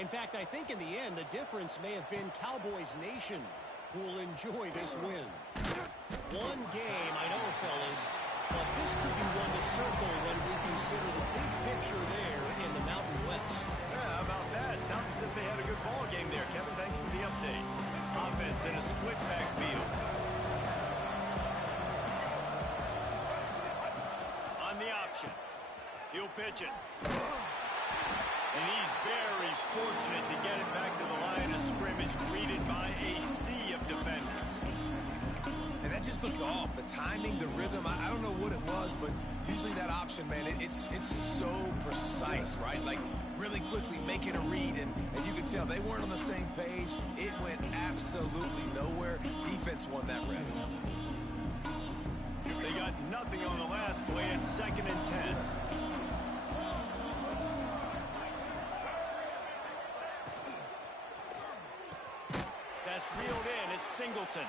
In fact, I think in the end, the difference may have been Cowboys Nation, who will enjoy this win. One game, I know, fellas, but this could be one to circle when we consider the big picture there in the Mountain West. Yeah, how about that? Sounds as if they had a good ball game there. Kevin, thanks for the update. Offense in a split backfield. On the option. He'll pitch it. And he's very fortunate to get it back to the line of scrimmage, greeted by a sea of defenders. And that just looked off. The timing, the rhythm, I don't know what it was, but usually that option, man, it's so precise, right? Like, really quickly making a read, and you could tell they weren't on the same page. It went absolutely nowhere. Defense won that rep. They got nothing on the last play. It's 2nd and 10. That's reeled in. It's Singleton.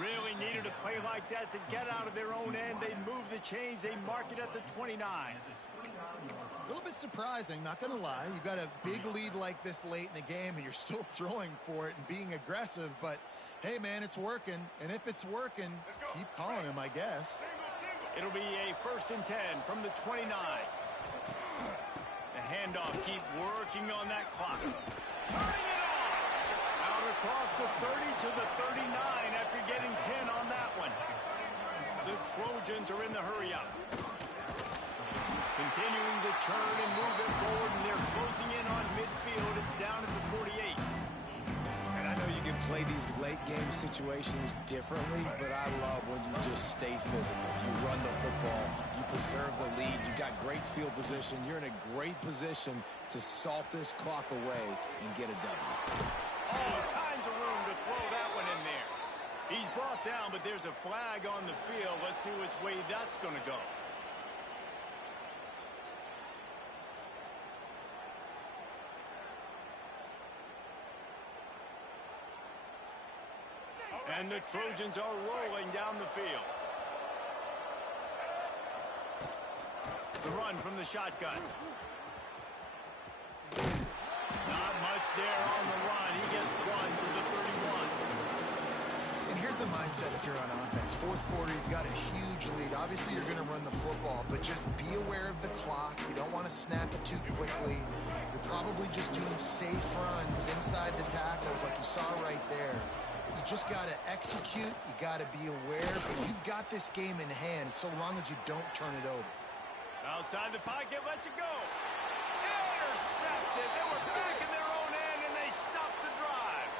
Really needed a play like that to get out of their own end. They move the chains. They mark it at the 29. A little bit surprising, not going to lie. You got a big lead like this late in the game, and you're still throwing for it and being aggressive. But, hey, man, it's working. And if it's working, keep calling him, I guess. It'll be a 1st and 10 from the 29. The handoff, keep working on that clock. Turning it on! Out across the 30 to the 39 after getting 10 on that one. The Trojans are in the hurry-up. Continuing to churn and move it forward, and they're closing in on midfield. It's down at the 48. And I know you can play these late-game situations differently, but I love when you just stay physical. You run the football. You preserve the lead. You got great field position. You're in a great position to salt this clock away and get a W. All kinds of room to throw that one in there. He's brought down, but there's a flag on the field. Let's see which way that's going to go. And the Trojans are rolling down the field. The run from the shotgun. Not much there on the run. He gets 1 to the 31. And here's the mindset if you're on offense. 4th quarter, you've got a huge lead. Obviously, you're going to run the football, but just be aware of the clock. You don't want to snap it too quickly. You're probably just doing safe runs inside the tackles like you saw right there. You just got to execute. You got to be aware, but you've got this game in hand so long as you don't turn it over. Outside the pocket, lets it go. Intercepted. They were back in their own end, and they stopped the drive.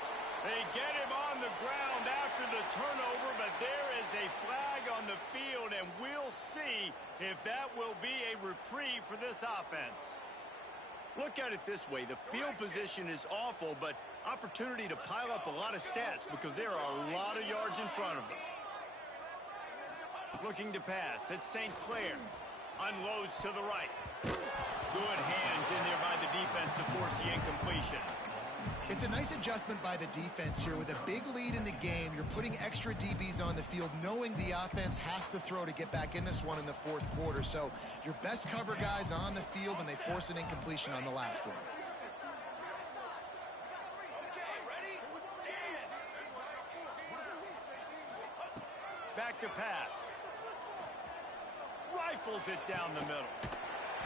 They get him on the ground after the turnover, but there is a flag on the field, and we'll see if that will be a reprieve for this offense. Look at it this way. The field position is awful, but opportunity to pile up a lot of stats because there are a lot of yards in front of them. Looking to pass. It's St. Clair. Unloads to the right. Good hands in there by the defense to force the incompletion. It's a nice adjustment by the defense here. With a big lead in the game, you're putting extra DBs on the field, knowing the offense has to throw to get back in this one in the fourth quarter. So your best cover guys on the field, and they force an incompletion on the last one. Back to pass. Rifles it down the middle.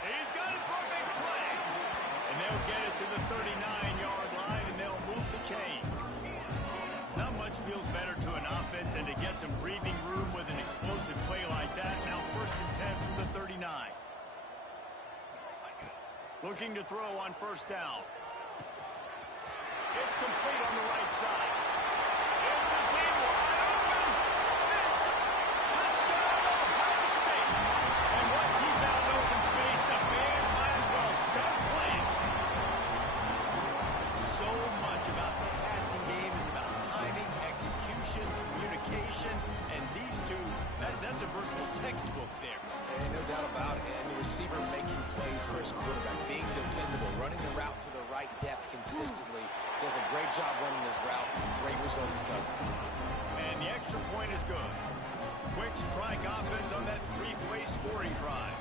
He's got it for a big play. And they'll get it to the 39-yard line, and they'll move the chains. Not much feels better to an offense than to get some breathing room with an explosive play like that. Now 1st and 10 from the 39. Looking to throw on 1st down. It's complete on the right side. It's a seam wide open. It's a touchdown, Ohio State. And once he found open space, the band might as well start playing. So much about the passing game is about timing, execution, communication, and these two, that's a virtual textbook there. And no doubt about it. And the receiver making plays for his quarterback, being dependable, running the route to the right depth consistently. Does a great job running this route. Great result because of it. And the extra point is good. Quick strike offense on that 3-play scoring drive.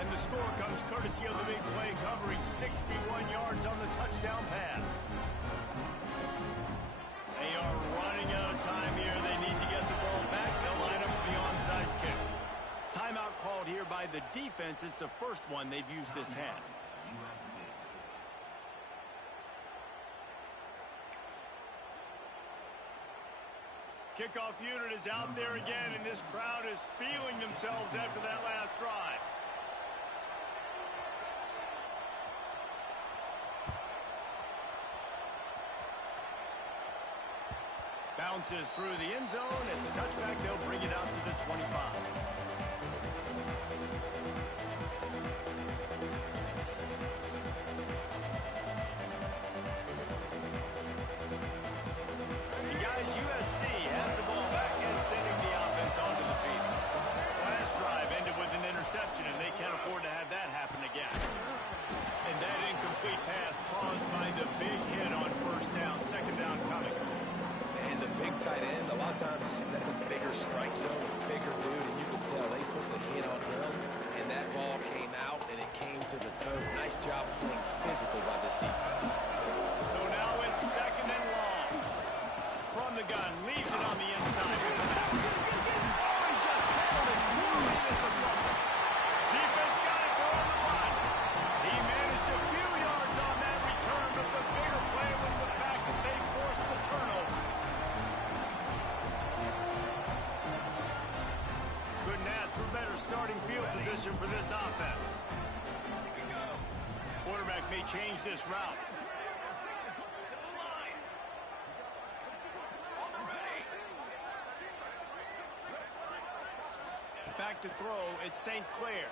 And the score comes courtesy of the big play, covering 61 yards on the touchdown pass. They are running out of time here. They need to get the ball back. They'll line up for the onside kick. Timeout called here by the defense. It's the first one they've used this half. Kickoff unit is out there again, and this crowd is feeling themselves after that last drive. Bounces through the end zone. It's a touchback. They'll bring it out to the 25. And guys, USC has the ball back and sending the offense onto the field. Last drive ended with an interception, and they can't afford to have that happen again. And that incomplete pass caused by the big hit on 1st down, 2nd down coming. And the big tight end, a lot of times that's a bigger strike zone, a bigger dude, and you can tell they put the hit on him, and that ball came out, and it came to the toe. Nice job playing physical by this defense. So now it's 2nd and long. From the gun, leaves it on the inside. Oh, he just handled it poorly, and it's a fumble. Defense got it for on the run. He managed a few yards on that return, but the bigger play was the fact that they forced the turnover. Couldn't ask for better starting field position for this offense. Quarterback may change this route. Back to throw, it's St. Clair.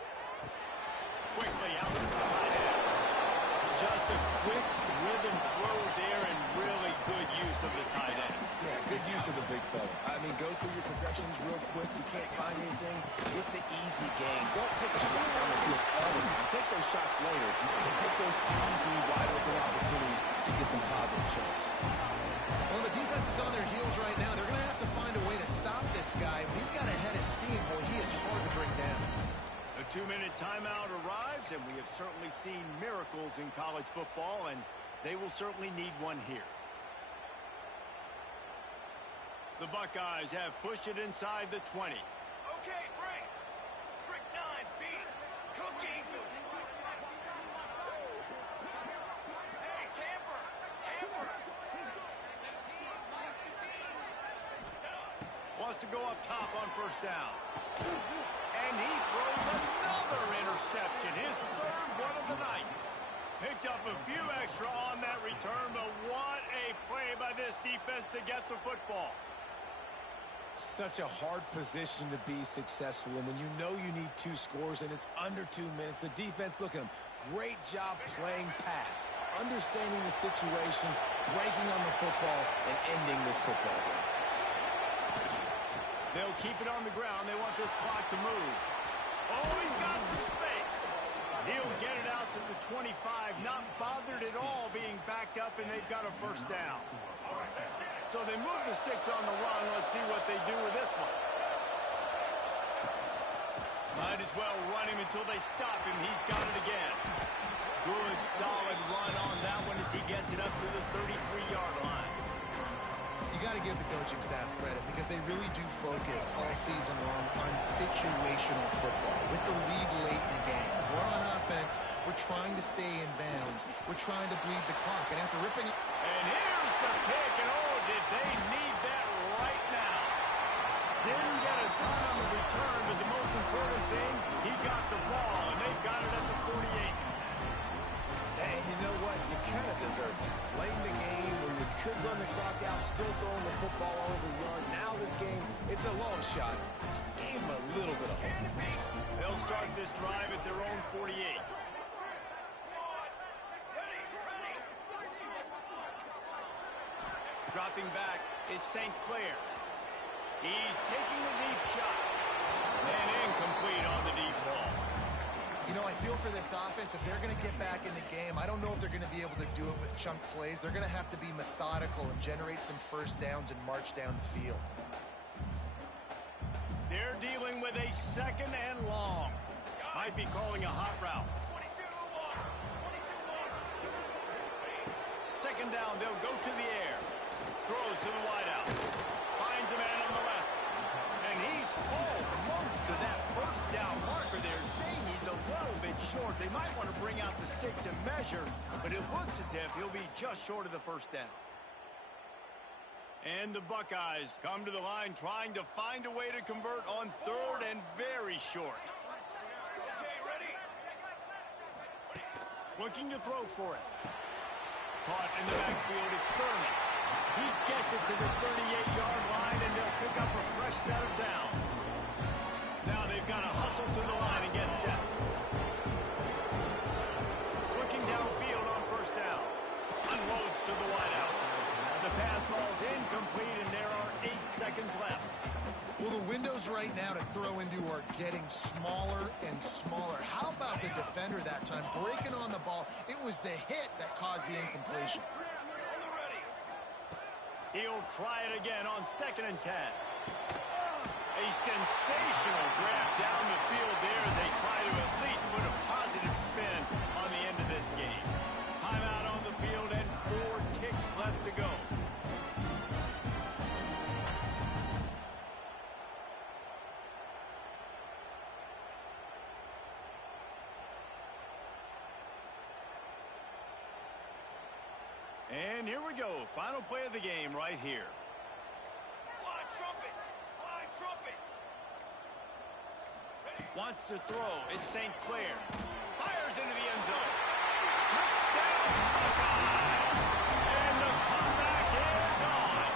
Quickly out to the tight end. Just a quick rhythm throw there, and really good use of the tight end. Yeah, good use of the big fella. I mean, go through your progressions real quick. You can't find anything. Get the easy game. Don't take a shot down the field all the time. Take those shots later. And take those easy, wide-open opportunities to get some positive chunks. Well, the defense is on their heels right now. They're going to have to find a way to stop this guy. When he's got a head of steam, boy, he is hard to bring down. A 2-minute timeout arrives, and we have certainly seen miracles in college football, and they will certainly need one here. The Buckeyes have pushed it inside the 20. Okay, break. Trick 9, beat. Cookie. Hey, camper. Camper. Wants to go up top on 1st down. And he throws another interception. reception, his third one of the night. Picked up a few extra on that return, but what a play by this defense to get the football. Such a hard position to be successful in when you know you need 2 scores and it's under 2 minutes. The defense, look at them. Great job playing pass, understanding the situation, breaking on the football, and ending this football game. They'll keep it on the ground. They want this clock to move. Oh, he's got some space. He'll get it out to the 25, not bothered at all being backed up, and they've got a first down. So they move the sticks on the run. Let's see what they do with this one. Might as well run him until they stop him. He's got it again. Good, solid run on that one as he gets it up to the 33-yard line. You got to give the coaching staff credit because they really do focus all season long on situational football with the lead late in the game. If we're on offense, we're trying to stay in bounds. We're trying to bleed the clock. And after ripping it... And here's the pick, and oh, did they need that right now. Didn't get a ton on the return, but the most important thing, he got the ball, and they've got it at the 48. Hey, you know what? You kind of deserve that. Late in the game where you could run the clock out, still throwing the football all over the yard. Now this game, it's a long shot. Gave him a little bit of hope. They'll start this drive at their own 48. Dropping back, it's St. Clair. He's taking the deep shot. And incomplete on the deep ball. You know, I feel for this offense, if they're going to get back in the game, I don't know if they're going to be able to do it with chunk plays. They're going to have to be methodical and generate some first downs and march down the field. They're dealing with a second and long. Might be calling a hot route. Second down, they'll go to the air. Throws to the wideout. Finds a man on the left. And he's almost to that first down marker there, saying he's a little bit short. They might want to bring out the sticks and measure, but it looks as if he'll be just short of the first down. And the Buckeyes come to the line trying to find a way to convert on third and very short. Looking to throw for it. Caught in the backfield, it's Thurman. He gets it to the 38-yard line, and they'll pick up a fresh set of downs. Now they've got to hustle to the line and get set. Looking downfield on first down. Unloads to the wideout. The pass falls incomplete, and there are 8 seconds left. Well, the windows right now to throw into are getting smaller and smaller. How about the defender that time breaking on the ball? It was the hit that caused the incompletion. He'll try it again on 2nd and 10. A sensational grab down the field there as they try to at least put a positive spin on the end of this game. Timeout on the field and 4 ticks left to go. And here we go. Final play of the game right here. Fly trumpet! Fly trumpet! Wants to throw. It's St. Clair. Fires into the end zone. Touchdown, Buckeyes! And the comeback is on.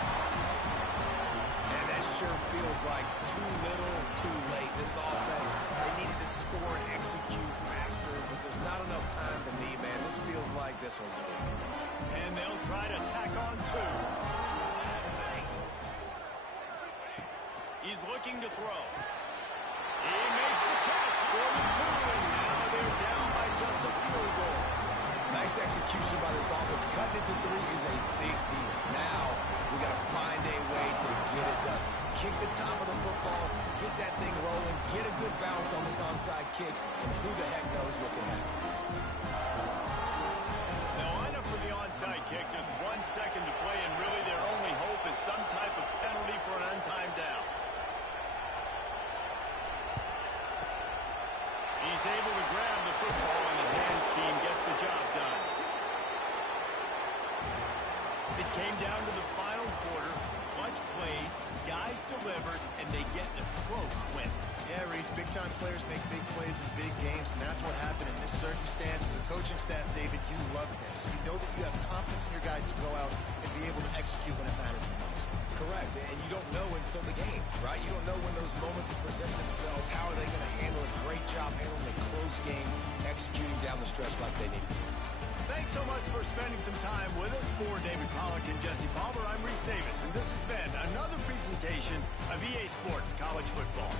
And that sure feels like too little, too late. This offense, they needed to score and execute faster, but there's not enough time to me, man. This feels like this one's over. And they'll try to tack on 2. He's looking to throw. He makes the catch for the 2, and now they're down by just a field goal. Nice execution by this offense. Cutting it to 3 is a big deal. Now we got to find a way to get it done. Kick the top of the football, get that thing rolling, get a good bounce on this onside kick, and who the heck knows what can happen. They'll line up for the onside kick, just 1 second to play, and really their only hope is some type of penalty for an untimed down. He's able to grab the football, and the hands team gets the job done. It came down to the final quarter. Clutch plays, guys delivered, and they get a close win. Yeah, Reese, big big-time players make big plays in big games, and that's what happened in this circumstance. As a coaching staff, David, you love this. You know that you have confidence in your guys to go out and be able to execute when it matters the most. Correct, and you don't know until the games, right? You don't know when those moments present themselves. How are they going to handle it? Great job handling a close game, executing down the stretch like they needed to. Thanks so much for spending some time with us. For David Pollack and Jesse Palmer, I'm Reese Davis, and this has been another presentation of EA Sports College Football.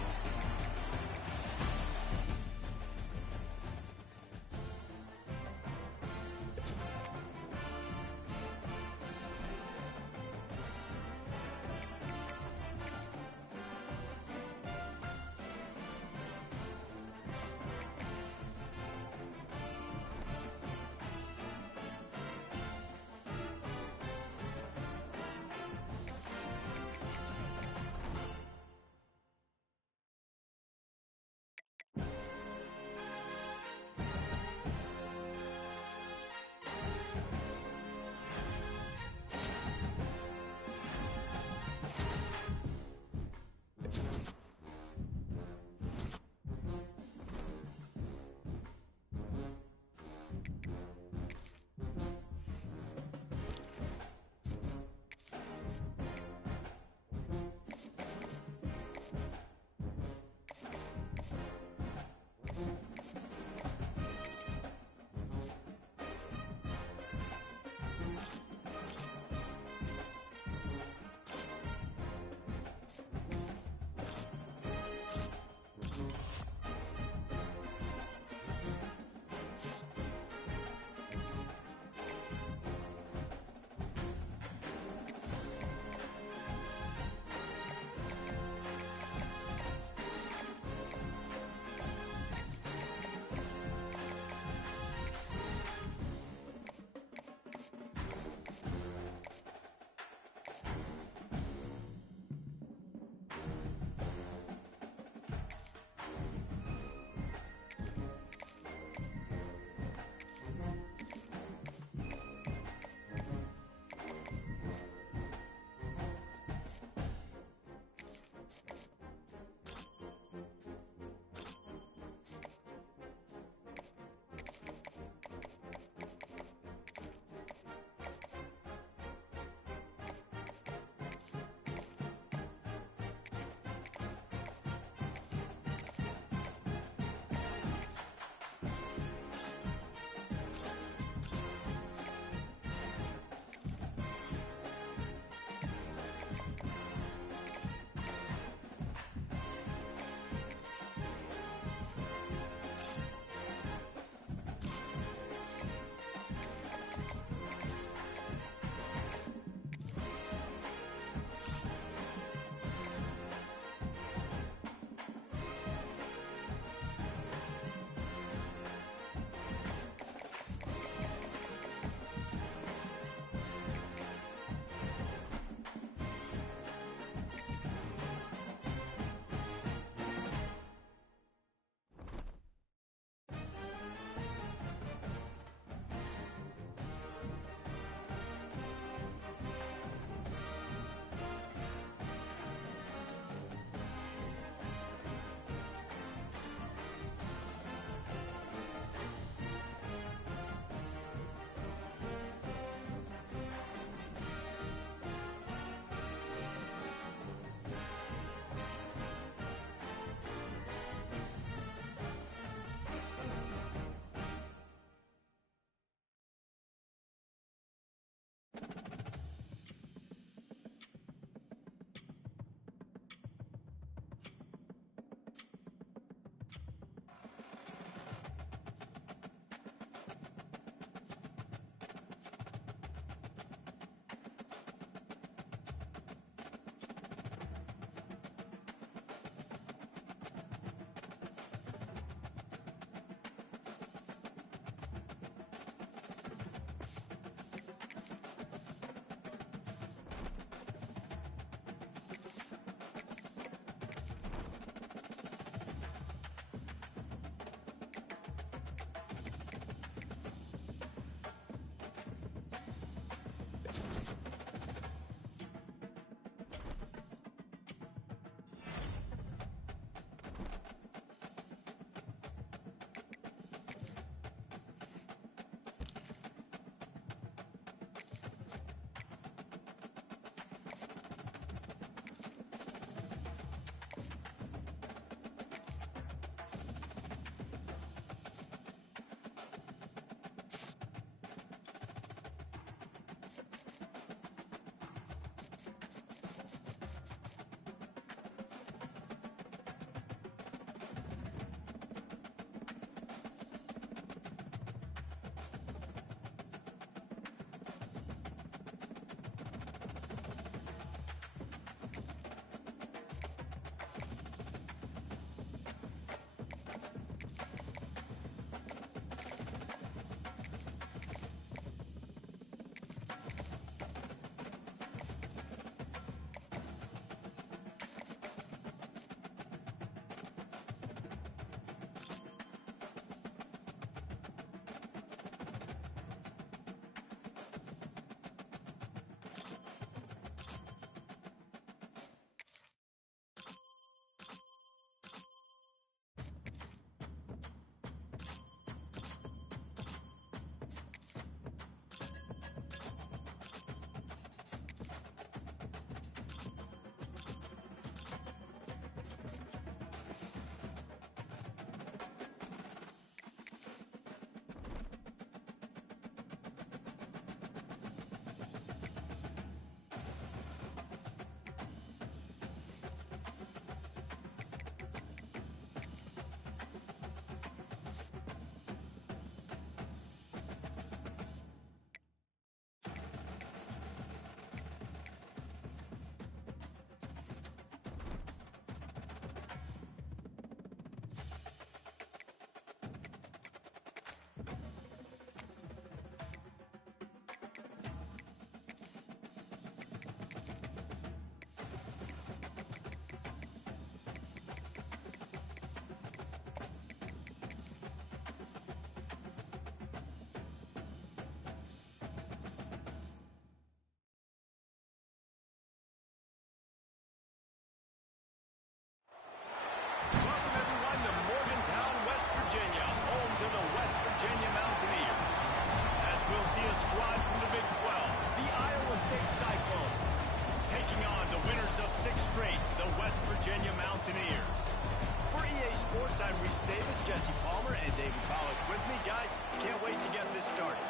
Davis, Jesse Palmer, and David Pollack with me. Guys, can't wait to get this started.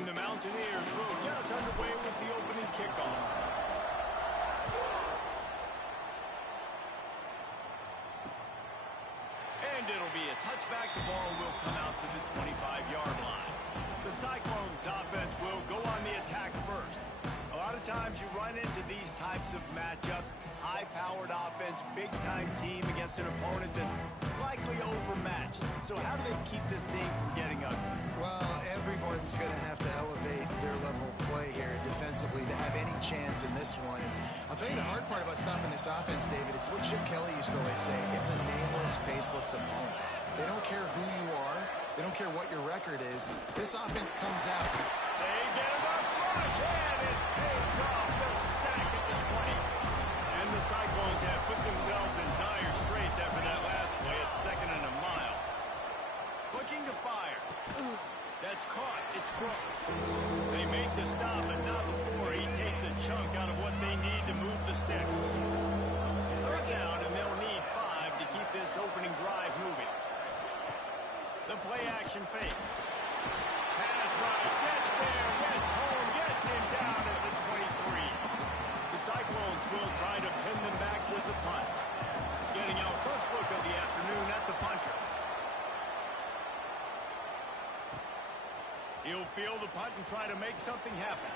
And the Mountaineers will get us underway with the opening kickoff. And it'll be a touchback. The ball will come out to the 25-yard line. The Cyclones offense will go on the attack first. A lot of times you run into these types of matchups. High-powered offense, big-time team against an opponent that's likely overmatched. So how do they keep this thing from getting ugly? Well, everyone's going to have to elevate their level of play here defensively to have any chance in this one. I'll tell you the hard part about stopping this offense, David, it's what Chip Kelly used to always say. It's a nameless, faceless opponent. They don't care who you are. They don't care what your record is. This offense comes out. They get it up, rush, and it pays off the sack at the 20. And the Cyclones have put themselves in dire straits after that last play at 2nd and a mile. Looking to fire. That's caught. It's Brooks. They make the stop, but not before he takes a chunk out of what they need to move the sticks. 3rd down, and they'll need 5 to keep this opening drive moving. The play action fake. Pass rush, gets there, gets home, gets him down at the 23. The Cyclones will try to pin them back with the punt. Getting our first look of the afternoon at the punter. He'll field the punt and try to make something happen.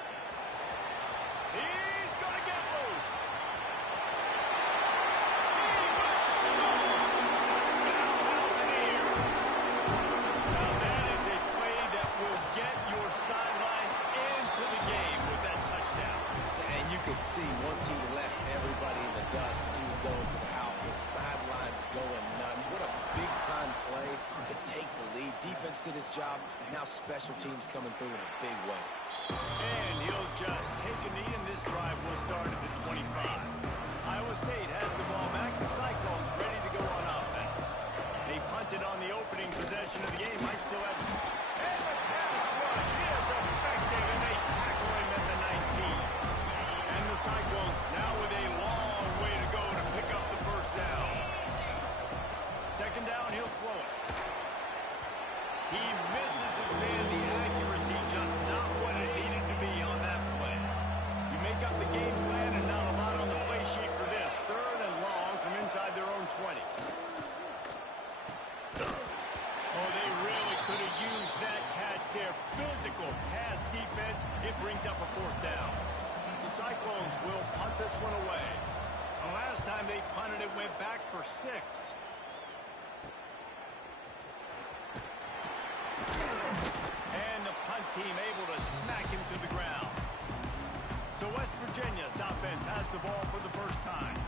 He's going to get loose. He will score. Touchdown Mountaineers. Now that is a play that will get your sidelines into the game with that touchdown. And you could see once he left everybody in the dust and he was going to the house, the sidelines going nuts. What a big-time play to take the lead. Defense did his job. Now special teams coming through in a big way. And he'll just take a knee, and this drive will start at the 25. Iowa State has the ball back. The Cyclones ready to go on offense. They punted on the opening possession of the game. Mike still have... And the pass rush is effective, and they tackle him at the 19. And the Cyclones now with a long way to go to pick up the first down. Second down, he'll throw it. He misses his man. The accuracy just not what it needed to be on that play. You make up the game plan and not a lot on the play sheet for this. Third and long from inside their own 20. Oh, they really could have used that catch there. Physical pass defense. It brings up a fourth down. The Cyclones will punt this one away. The last time they punted it went back for 6. And the punt team able to smack him to the ground. So West Virginia's offense has the ball for the first time.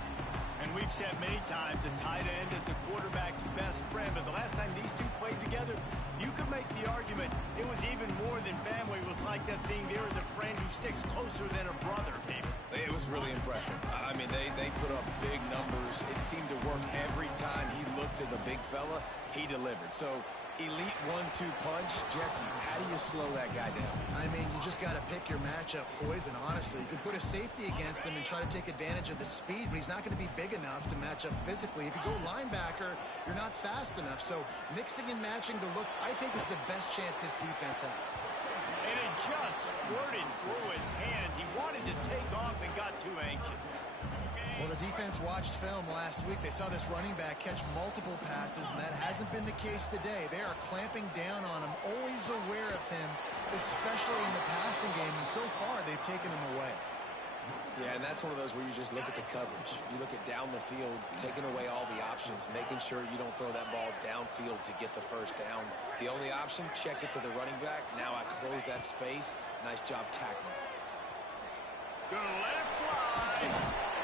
And we've said many times a tight end is the quarterback's best friend. But the last time these two played together, you could make the argument it was even more than family. It was like that thing, there is a friend who sticks closer than a brother, David. It was really impressive. I mean, they put up big numbers. It seemed to work every time he looked at the big fella. He delivered. So elite 1-2 punch. Jesse, how do you slow that guy down? I mean, you just got to pick your matchup poison, honestly. You can put a safety against him and try to take advantage of the speed, but he's not going to be big enough to match up physically. If you go linebacker, you're not fast enough. So mixing and matching the looks, I think, is the best chance this defense has. And it just squirted through his hands. He wanted to take off and got too anxious. Well, the defense watched film last week. They saw this running back catch multiple passes, and that hasn't been the case today. They are clamping down on him, always aware of him, especially in the passing game. And so far, they've taken him away. Yeah, and that's one of those where you just look at the coverage. You look at down the field, taking away all the options, making sure you don't throw that ball downfield to get the first down. The only option, check it to the running back. Now I close that space. Nice job tackling. Gonna let it fly.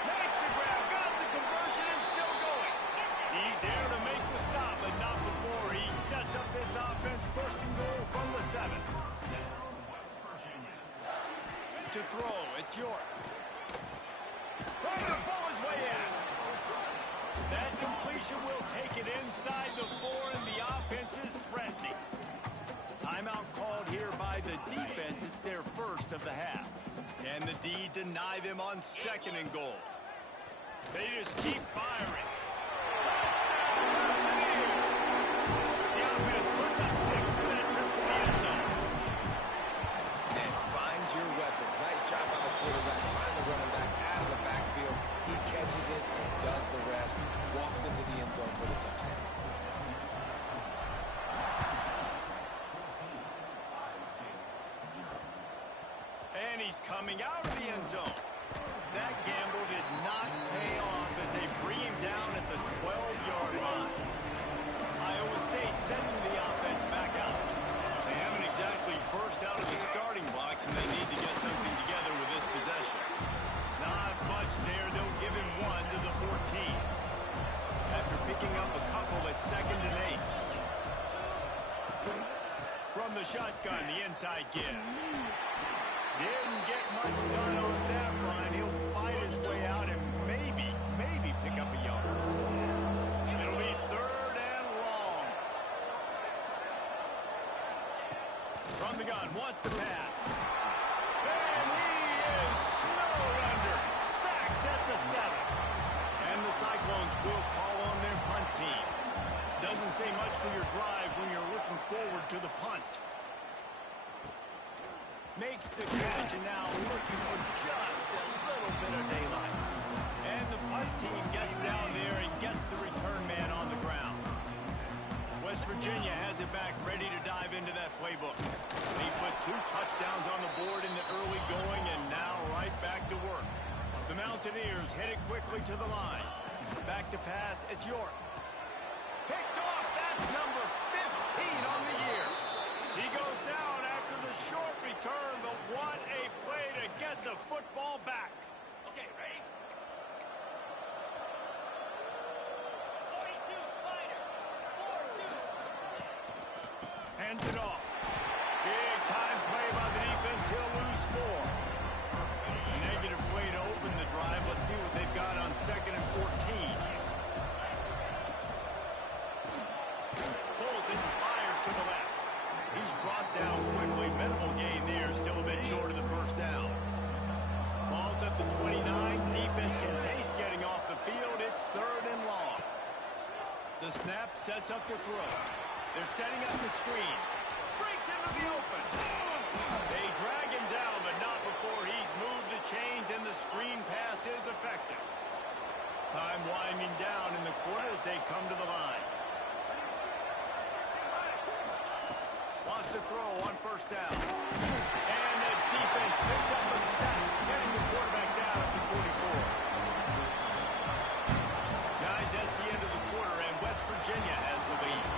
Makes the grab, got the conversion, and still going. He's there to make the stop, but not before he sets up this offense. First and goal from the 7. To throw, it's York. Trying to pull his way in. That completion will take it inside the 4, and the offense is threatening. Timeout called here by the defense. It's their first of the half. And the D deny them on second and goal. They just keep firing. Touchdown, Mountaineers! The offense puts up 6 for that trip to the end zone. And find your weapons. Nice job by the quarterback. Find the running back out of the backfield. He catches it and does the rest. Walks into the end zone for the touchdown. And he's coming out of the end zone. That gamble did not pay off as they bring him down at the 12-yard line. Iowa State sending the offense back out. They haven't exactly burst out of the starting blocks, and they need to get something together with this possession. Not much there. They'll give him 1 to the 14. After picking up a couple at 2nd and 8. From the shotgun, the inside give. Didn't get much done on that run. He'll fight his way out and maybe pick up a yard. It'll be 3rd and long. From the gun, wants to pass. And he is snowed under. Sacked at the 7. And the Cyclones will call on their punt team. Doesn't say much for your drive when you're looking forward to the punt. Makes the catch, and now looking for just a little bit of daylight. And the punt team gets down there and gets the return man on the ground. West Virginia has it back, ready to dive into that playbook. He puts 2 touchdowns on the board in the early going, and now right back to work. The Mountaineers headed quickly to the line. Back to pass, it's York. Picked off, that's number 15 on the year. He goes down after the short return, but what a play to get the football back. Okay, ready? 42 Spider. 4-2. Hands it off. Big time play by the defense. He'll lose 4. A negative play to open the drive. Let's see what they've got on 2nd and 14. Pulls it and fires to the left. He's brought down quickly. Minimal gain there. Still a bit short of the first down. Ball's at the 29. Defense can taste getting off the field. It's 3rd and long. The snap sets up the throw. They're setting up the screen. Breaks into the open. They drag him down, but not before he's moved the chains, and the screen pass is effective. Time winding down in the quarter as they come to the line. Wants to throw on 1st down. And the defense picks up a sack, getting the quarterback down at the 44. Guys, that's the end of the quarter, and West Virginia has the lead.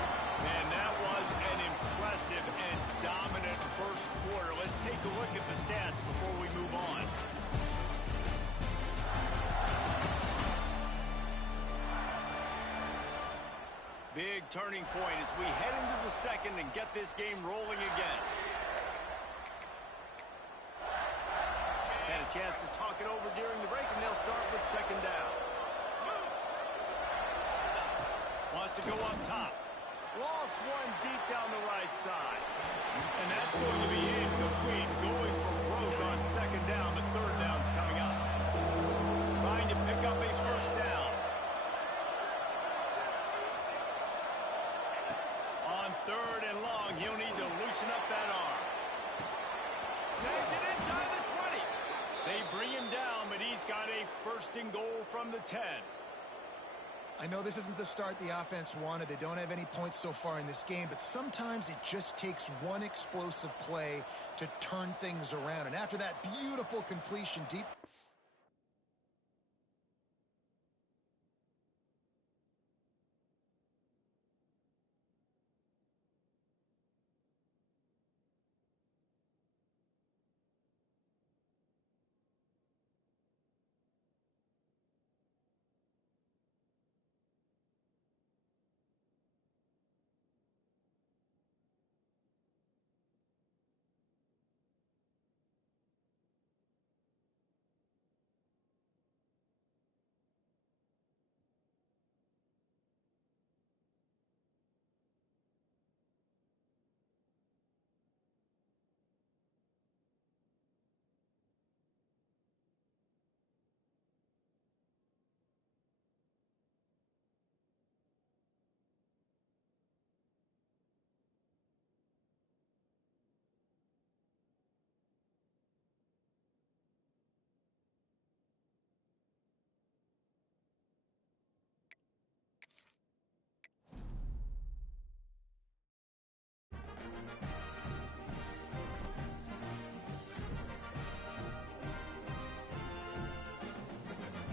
And that was an impressive and dominant first quarter. Let's take a look at the stats before we move on. Big turning point as we head into the second and get this game rolling again. Had a chance to talk it over during the break, and they'll start with 2nd down. Wants to go up top. Lost 1 deep down the right side. And that's going to be incomplete. Going for broke on 2nd down. The 3rd down's coming up. Trying to pick up a 1st down. On 3rd and long, he'll need to loosen up that arm. Snagged it inside the 20. They bring him down, but he's got a 1st and goal from the 10. I know this isn't the start the offense wanted. They don't have any points so far in this game, but sometimes it just takes one explosive play to turn things around. And after that beautiful completion deep